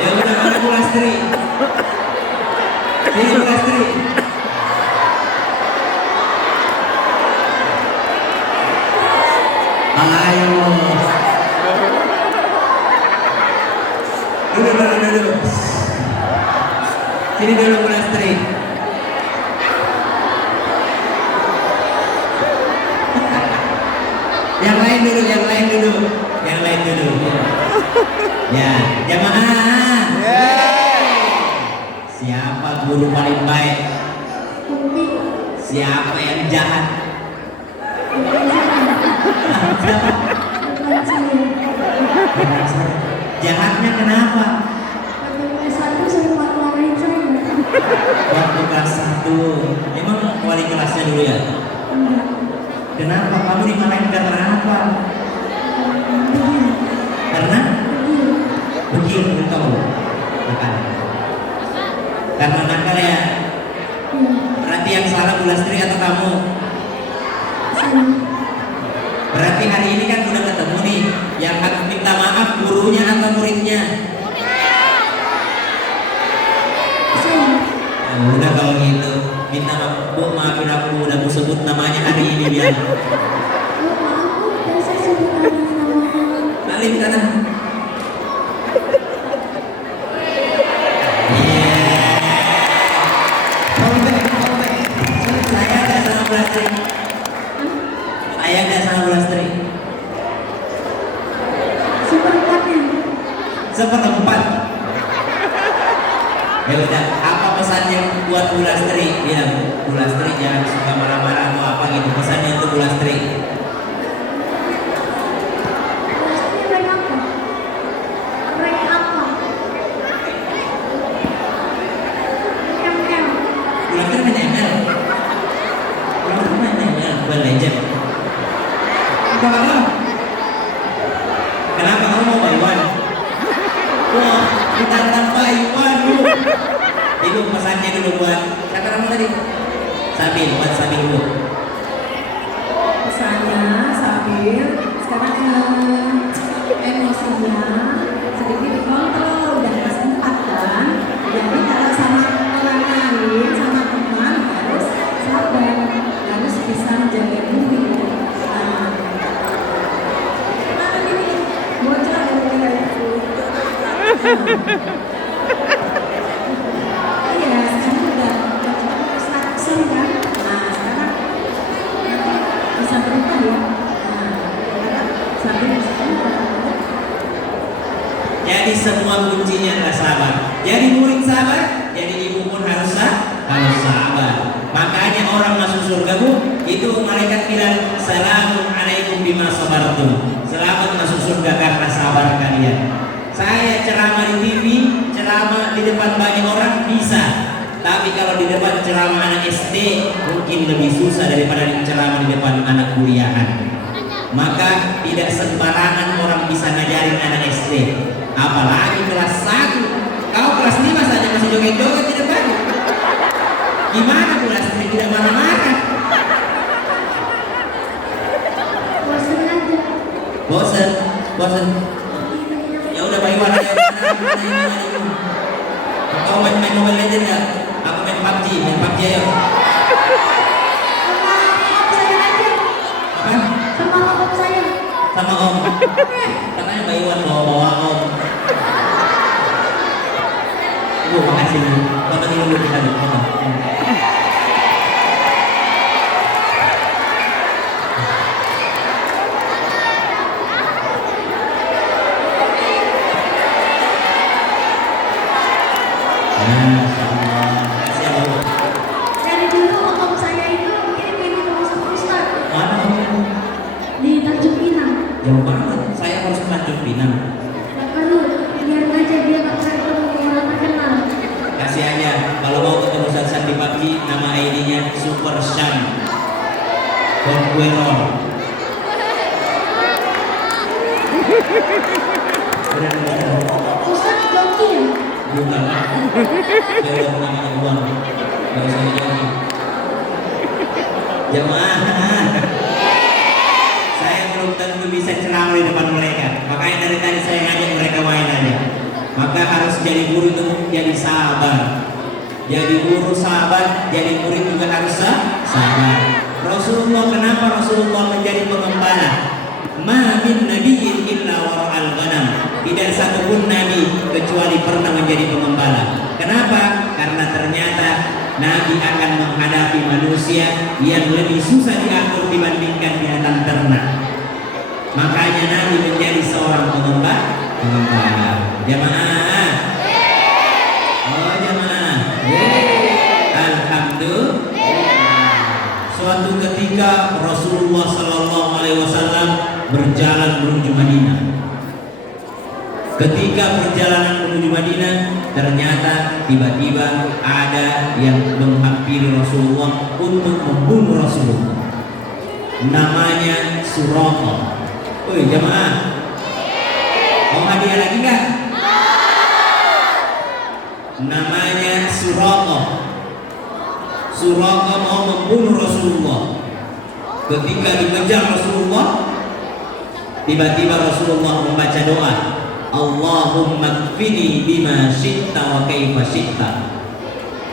Ya udah mana Bu Lastri? Sini Bu Lastri. Ayo. Dulu. Sini dulu Bu Lastri. Yang lain dulu. Ya, jamaah. Siapa guru paling baik? Upi. Siapa yang jahat? Bukan saya. Jahatnya kenapa? Waktu kelas 1 sering marah-marahin saya. Waktu kelas 1. Emang wali kelasnya dulu ya? Enggak. Kenapa? Kamu dimarahin karena apa? Begini. Karena Begini. begil engkau. Nakal. Karena nakal ya. Iya. Berarti yang salah Bu Lastri atau kamu? Saya. Berarti hari ini kan udah ketemu nih. Yang harus minta maaf gurunya atau muridnya? Saya. Ya udah kalau gitu minta maaf. Bu maafin aku udah aku sebut namanya hari ini biar. Bu, maaf Bu, dan saya sebut nama. Alim sana. Saya ada sama Bu Lastri. Saya ada sama Bu Lastri. Seperempatnya. Seperempat. Ya udah, apa pesannya buat Bu Lastri? Ya, Bu Lastri jangan suka marah-marah atau apa gitu. Pesannya untuk Bu Lastri. Kelasnya rank apa? Rank apa? ML. Bu Lastri main ML. Bu Lastri main ML, bukan Legend. Kenapa? Kenapa kamu mau Baywan? Wah, ditantang Baywan Bu. Ibu pesannya dulu buat siapa kamu tadi? Sabil, buat Sabil dulu. Pesannya Sabil sekarang emosinya sedikit dikontrol dan sempat kan. Jadi kalau sama orang lain, sama teman harus sabar, harus bisa menjaga diri. Mana ini bocor gara-gara itu. Iya, sekarang udah selesai kan. Nah, sekarang bisa berubah ya. Nah, sambil bisa berubah. Jadi semua kuncinya adalah sabar. Jadi murid sabar, jadi ibu pun harus sabar. Makanya orang masuk surga Bu, itu malaikat bilang salamun alaikum bima sabartum. Selamat masuk surga karena sabar kalian. Saya ceramah di TV, ceramah di depan banyak orang bisa. Tapi kalau di depan ceramah anak SD mungkin lebih susah daripada ceramah di depan anak kuliahan. Maka tidak sembarangan orang bisa ngajarin anak SD. Apalagi kelas 1. Kau kelas 5 saja masih joget-joget di depan. Gimana kelas 3 tidak marah-marah? Bosan aja. Bosen. Ya udah Pak Iwan ayo. Kau main Mobile Legends nggak? Aku main PUBG ayo. Sama om saya aja. Apa? Sama om saya. Sama Om. Katanya Mbak Iwan bawa Om. Ibu makasih. Foto dulu kita foto. Dari dulu om saya itu kirim ke Ustaz Ustaz Mana Om? di Tanjung Pinang. Jauh banget. Saya harus ke Tanjung Pinang. Lalu biar aja dia nggak ketemu orang terkenal. Kasih aja. Kalau mau ketemu Sansan di PUBG, nama ID-nya Super Sham. Conqueror. Ustaz Doki ya. Bukan. Saya udah namanya uang. Gak usah dijauhi. Jamaah. Saya belum tentu bisa ceramah di depan mereka. Makanya dari tadi saya ngajak mereka main aja. Maka harus jadi guru itu jadi sabar. Jadi guru sabar, jadi murid juga harus sabar. Rasulullah, kenapa Rasulullah menjadi pengembala? Ma min nabiyyin illa wara'al ghanam. Tidak satu pun nabi kecuali pernah menjadi pengembala. Kenapa? Karena ternyata nabi akan menghadapi manusia yang lebih susah diatur dibandingkan binatang ternak. Makanya nabi menjadi seorang pengembala. Jamaah. Oh jamaah. Alhamdulillah. Suatu ketika Rasulullah Sallallahu Alaihi Wasallam berjalan menuju Madinah. Ketika perjalanan menuju Madinah, ternyata tiba-tiba ada yang menghampiri Rasulullah untuk membunuh Rasulullah. Namanya Suraqah. Woi jamaah, mau hadiah lagi nggak? Namanya Suraqah. Suraqah mau membunuh Rasulullah. Ketika dikejar Rasulullah, tiba-tiba Rasulullah membaca doa, Allahumma kfini bima syi'ta wa kaifa syi'ta.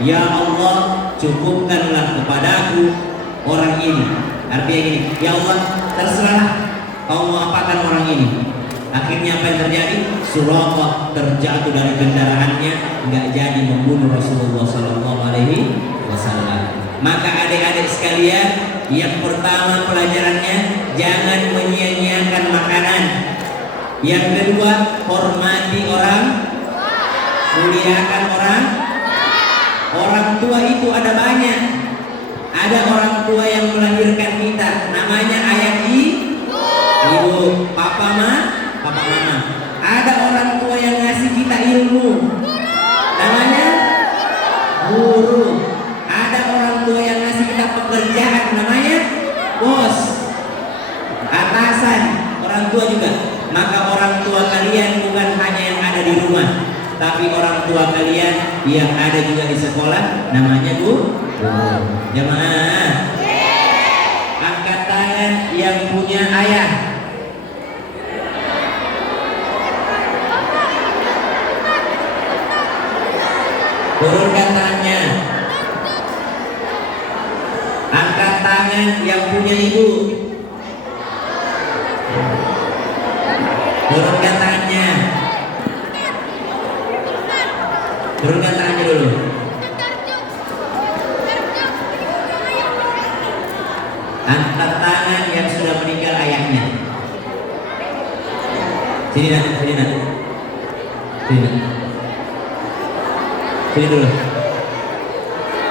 Ya Allah, cukupkanlah kepadaku orang ini. Artinya gini, ya Allah, terserah kau mau apakan orang ini. Akhirnya apa yang terjadi? Suraqah terjatuh dari kendaraannya, nggak jadi membunuh Rasulullah Sallallahu Alaihi Wasallam. Maka adik-adik sekalian, yang pertama pelajarannya jangan menyia-nyiakan makanan. Yang kedua, hormati orang, muliakan orang. Orang tua itu ada banyak. Ada orang tua yang melahirkan kita, namanya ayah ibu, papa mama. Ada orang tua yang ngasih kita ilmu, namanya guru. Ada orang tua yang ngasih kita pekerjaan, namanya bos, atasan, orang tua juga. Maka orang tua kalian bukan hanya yang ada di rumah, tapi orang tua kalian kalian yang ada juga di sekolah namanya guru. Jemaah, angkat tangan yang punya ayah. Turunkan tangannya. Angkat tangan yang punya ibu. Turunkan tangannya. Turunkan tangannya dulu. Angkat tangan yang sudah meninggal ayahnya. Sini nak, sini nak. Sini nak. Sini dulu.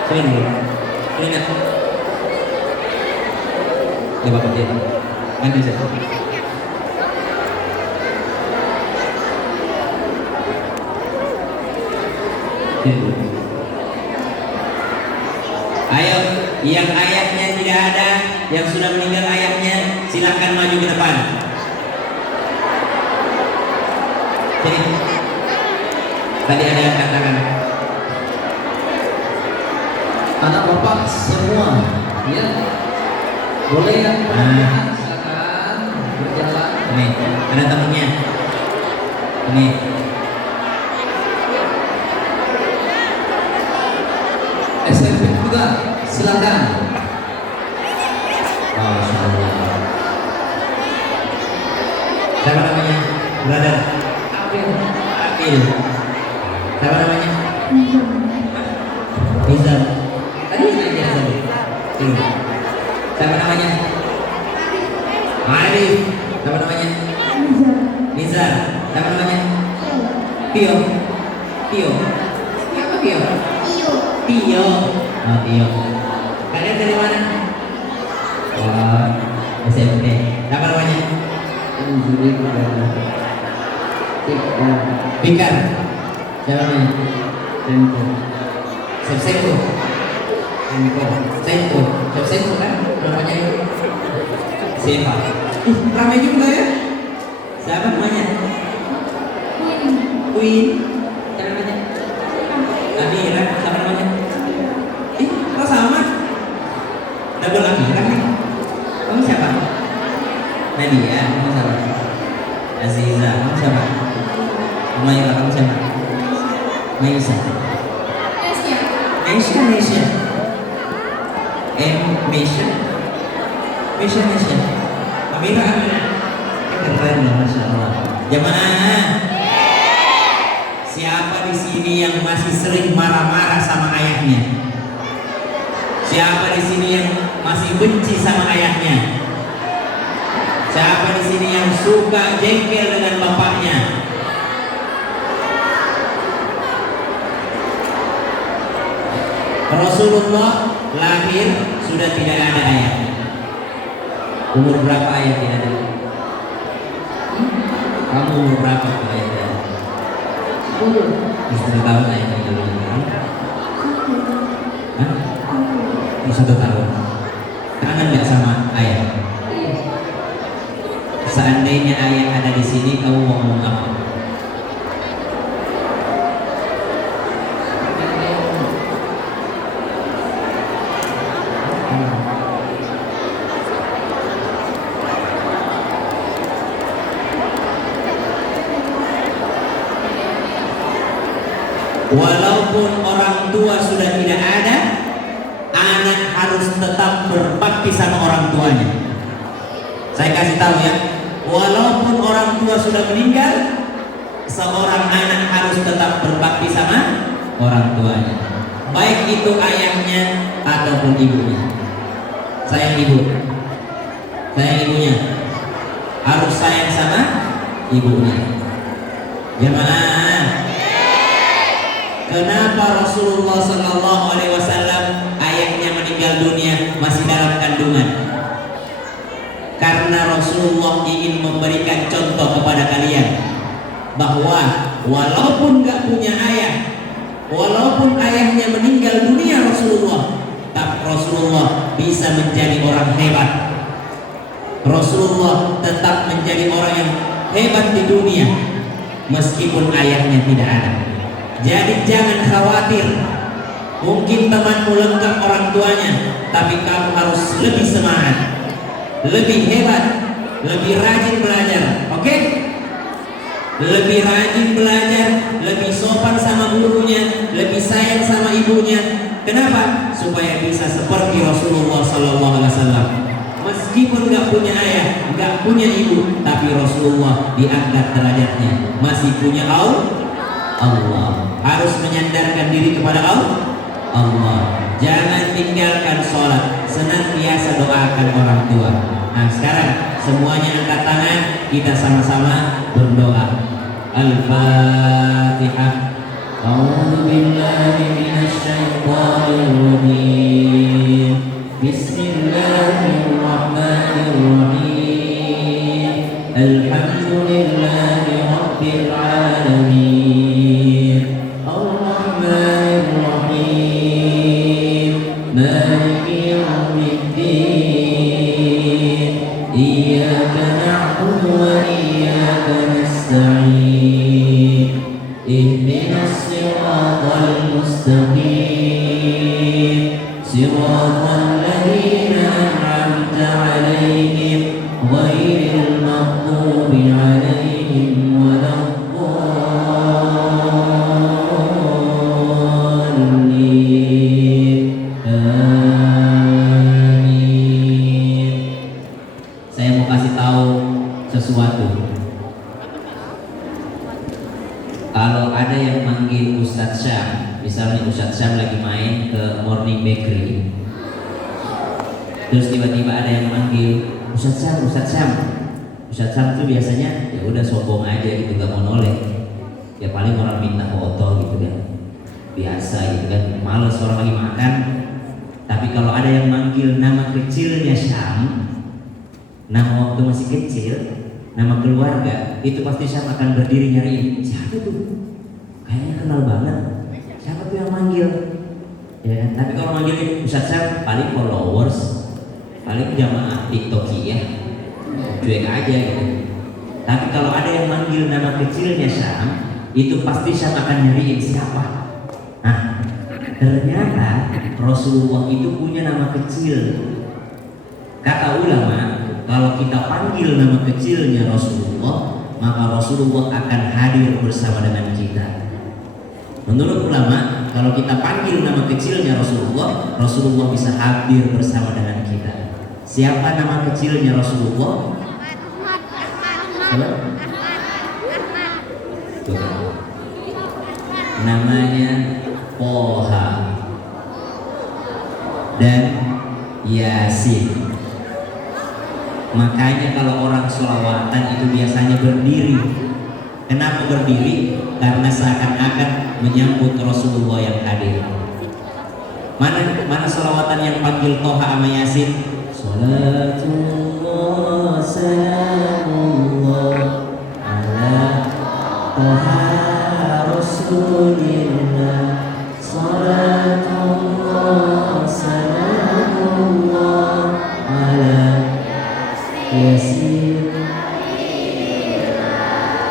Sini dulu. Sini nak. Ya bapak dia. Nanti saya. Ayo, yang ayahnya tidak ada, yang sudah meninggal ayahnya, silakan maju ke depan. Sini. Tadi ada yang katakan. Anak bapak semua, ya, boleh ya? Silakan berjalan. Ini, ada temannya. Ini. SMP juga, silakan. Masya Allah. Siapa namanya? Brother. Apil. Siapa namanya? Nizam. Tadi aja tadi. Siapa namanya? Arif. Siapa namanya? Nizar. Siapa namanya? Tio. Tio. Siapa Tio? Tio. Oh, Tio. Kalian dari mana? Wah, SMP. Siapa namanya? Pikar. Siapa namanya? Sempo. Sempo. Sempo. Sempo kan? Namanya itu. Siapa? Ramai juga ya? Siapa namanya? Queen. Siapa namanya? Amira. Siapa namanya? Kok sama? Double Amira nih. Kamu siapa? Nadia. Kamu siapa? Aziza. Kamu siapa? Umaira. Kamu siapa? Maisa. Maisha. Maisha. Maisha. Maisha. Maisha. Amira. Amira. Keren loh, Masya Allah. Jemaah. Siapa di sini yang masih sering marah-marah sama ayahnya? Siapa di sini yang masih benci sama ayahnya? Siapa di sini yang suka jengkel dengan bapaknya? Rasulullah lahir sudah tidak ada ayahnya. Umur berapa ayah tidak ada? Kamu umur berapa ayah tidak ada? 10 tahun ayah tidak ada. Hah? 1 tahun. Kangen nggak sama ayah? Seandainya ayah ada di sini, kamu mau ngomong apa? Walaupun orang tua sudah tidak ada, anak harus tetap berbakti sama orang tuanya. Saya kasih tahu ya, walaupun orang tua sudah meninggal, seorang anak harus tetap berbakti sama orang tuanya, baik itu ayahnya ataupun ibunya. Sayang ibu, sayang ibunya, harus sayang sama ibunya. Jemaah, kenapa Rasulullah SAW ayahnya meninggal dunia masih dalam kandungan? Karena Rasulullah ingin memberikan contoh kepada kalian bahwa walaupun gak punya ayah, walaupun ayahnya meninggal dunia tapi Rasulullah bisa menjadi orang hebat. Rasulullah tetap menjadi orang yang hebat di dunia meskipun ayahnya tidak ada. Jadi jangan khawatir. Mungkin temanmu lengkap orang tuanya, tapi kamu harus lebih semangat, lebih hebat, lebih rajin belajar. Oke? Lebih rajin belajar, lebih sopan sama gurunya, lebih sayang sama ibunya. Kenapa? Supaya bisa seperti Rasulullah Sallallahu Alaihi Wasallam. Meskipun nggak punya ayah, nggak punya ibu, tapi Rasulullah diangkat derajatnya. Masih punya Allah. Harus menyandarkan diri kepada Allah. Jangan tinggalkan sholat. Senantiasa doakan orang tua. Nah sekarang semuanya angkat tangan, kita sama-sama berdoa. Al-Fatihah. A'udzu billahi minasy syaithanir rajim. Bismillahirrahmanirrahim. Alhamdulillahi rabbil alamin. Ar-Rahmanir Rahim. Maliki yaumiddin. Iyyaka na'budu wa iyyaka nasta'in. Ihdinas siratal mustaqim. Siratal ladzina an'amta 'alaihim ghairil maghdubi 'alaihim waladdallin. Amin. Saya mau kasih tahu sesuatu. Kalau ada yang manggil Ustadz Syam, misalnya Ustadz Syam lagi main ke Morning Bakery, terus tiba-tiba ada yang manggil Ustadz Syam, Ustadz Syam. Ustadz Syam itu biasanya ya udah sombong aja gitu, gak mau noleh. Ya paling orang minta foto gitu kan, biasa gitu kan, males orang lagi makan. Tapi kalau ada yang manggil nama kecilnya Syam, nama waktu masih kecil, nama keluarga, itu pasti Syam akan berdiri nyariin. Siapa tuh? Kayaknya kenal banget. Siapa tuh yang manggil? Ya, tapi kalau manggilin Ustadz Syam, paling followers, paling jamaah TikTok ya, cuek aja gitu. Tapi kalau ada yang manggil nama kecilnya Syam, itu pasti Syam akan nyariin siapa. Nah, ternyata Rasulullah itu punya nama kecil. Kata ulama, kalau kita panggil nama kecilnya Rasulullah, maka Rasulullah akan hadir bersama dengan kita. Menurut ulama, kalau kita panggil nama kecilnya Rasulullah, Rasulullah bisa hadir bersama dengan kita. Siapa nama kecilnya Rasulullah? Namanya Toha dan Yasin. Makanya kalau orang sholawatan itu biasanya berdiri. Kenapa berdiri? Karena seakan-akan menyambut Rasulullah yang hadir. Mana sholawatan yang panggil Toha sama Yasin? Salatullah salamullah ala Toha Rasulillah. Salatullah salamullah ala Yasin.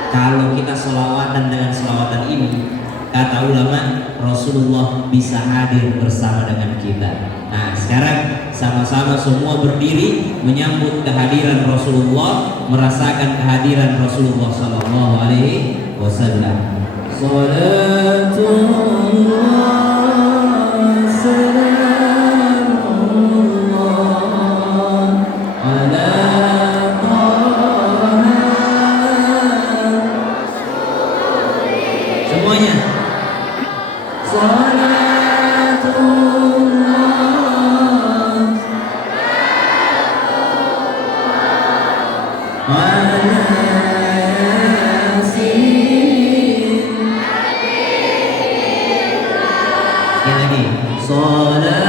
Kalau kita sholawatan dengan sholawatan ini, kata ulama, Rasulullah bisa hadir bersama dengan kita. Nah sekarang sama-sama semua berdiri menyambut kehadiran Rasulullah, merasakan kehadiran Rasulullah Sallallahu Alaihi Wasallam. Salatullah salamullah ala semuanya. Salatullah ala Yasin. Sekali lagi. Salatullah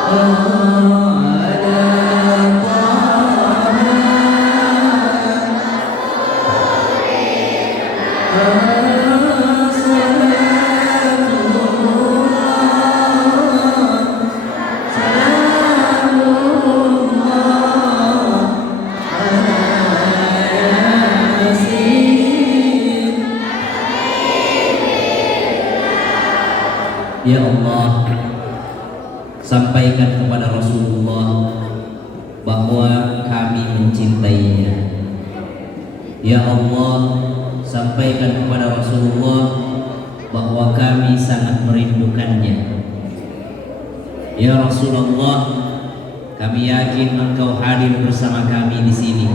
ala Ya Allah, sampaikan kepada Rasulullah bahwa kami mencintainya. Ya Allah, sampaikan kepada Rasulullah bahwa kami sangat merindukannya. Ya Rasulullah, kami yakin Engkau hadir bersama kami di sini.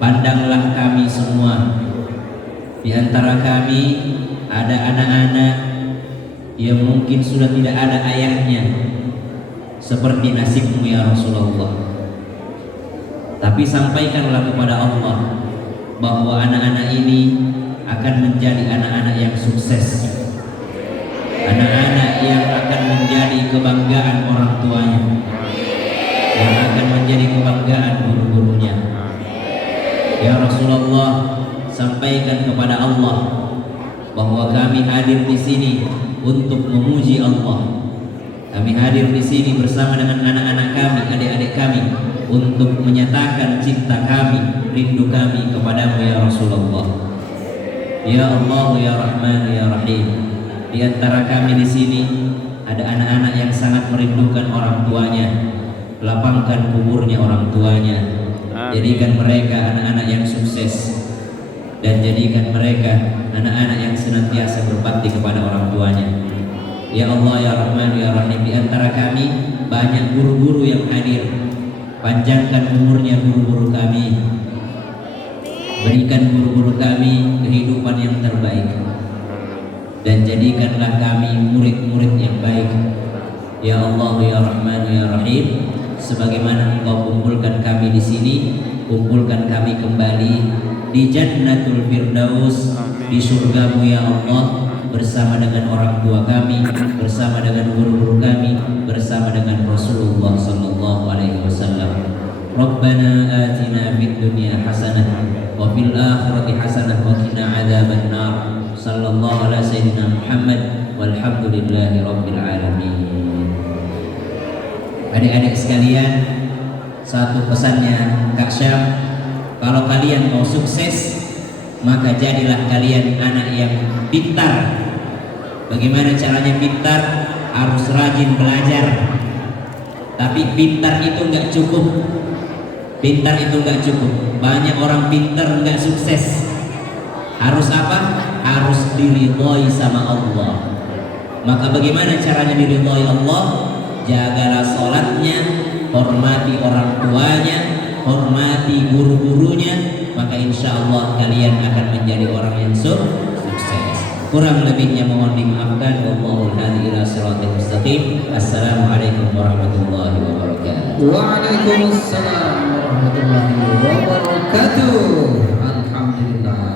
Pandanglah kami semua. Di antara kami ada anak-anak yang mungkin sudah tidak ada ayahnya, seperti nasibmu ya Rasulullah. Tapi sampaikanlah kepada Allah bahwa anak-anak ini akan menjadi anak-anak yang sukses, anak-anak yang akan menjadi kebanggaan orang tuanya, yang akan menjadi kebanggaan guru-gurunya. Ya Rasulullah, sampaikan kepada Allah bahwa kami hadir di sini untuk memuji Allah. Kami hadir di sini bersama dengan anak-anak kami, adik-adik kami, untuk menyatakan cinta kami, rindu kami kepadamu ya Rasulullah. Ya Allah, ya Rahman, ya Rahim. Di antara kami di sini ada anak-anak yang sangat merindukan orang tuanya. Lapangkan kuburnya orang tuanya. Jadikan mereka anak-anak yang sukses, dan jadikan mereka anak-anak yang senantiasa berbakti kepada orang tuanya. Ya Allah, ya Rahman, ya Rahim. Di antara kami banyak guru-guru yang hadir. Panjangkan umurnya guru-guru kami. Berikan guru-guru kami kehidupan yang terbaik, dan jadikanlah kami murid-murid yang baik. Ya Allah, ya Rahman, ya Rahim. Sebagaimana Engkau kumpulkan kami di sini, kumpulkan kami kembali di Jannatul Firdaus, di surgamu ya Allah, bersama dengan orang tua kami, bersama dengan guru-guru kami, bersama dengan Rasulullah sallallahu alaihi wasallam. Rabbana atina fid dunya hasanah wa fil akhirati hasanah wa qina adzaban nar. Sallallahu ala sayyidina Muhammad walhamdulillahi rabbil alamin. Adik-adik sekalian, satu pesannya Kak Syam, kalau kalian mau sukses, maka jadilah kalian anak yang pintar. Bagaimana caranya pintar? Harus rajin belajar. Tapi pintar itu nggak cukup. Pintar itu nggak cukup. Banyak orang pintar nggak sukses. Harus apa? Harus diridhoi sama Allah. Maka bagaimana caranya diridhoi Allah? Jagalah sholatnya, hormati orang tuanya, hormati guru-gurunya, maka insya Allah kalian akan menjadi orang yang sukses. Kurang lebihnya mohon dimaafkan. Wallahu hadi ila siratal mustaqim. Assalamualaikum warahmatullahi wabarakatuh. Waalaikumsalam warahmatullahi wabarakatuh. Alhamdulillah.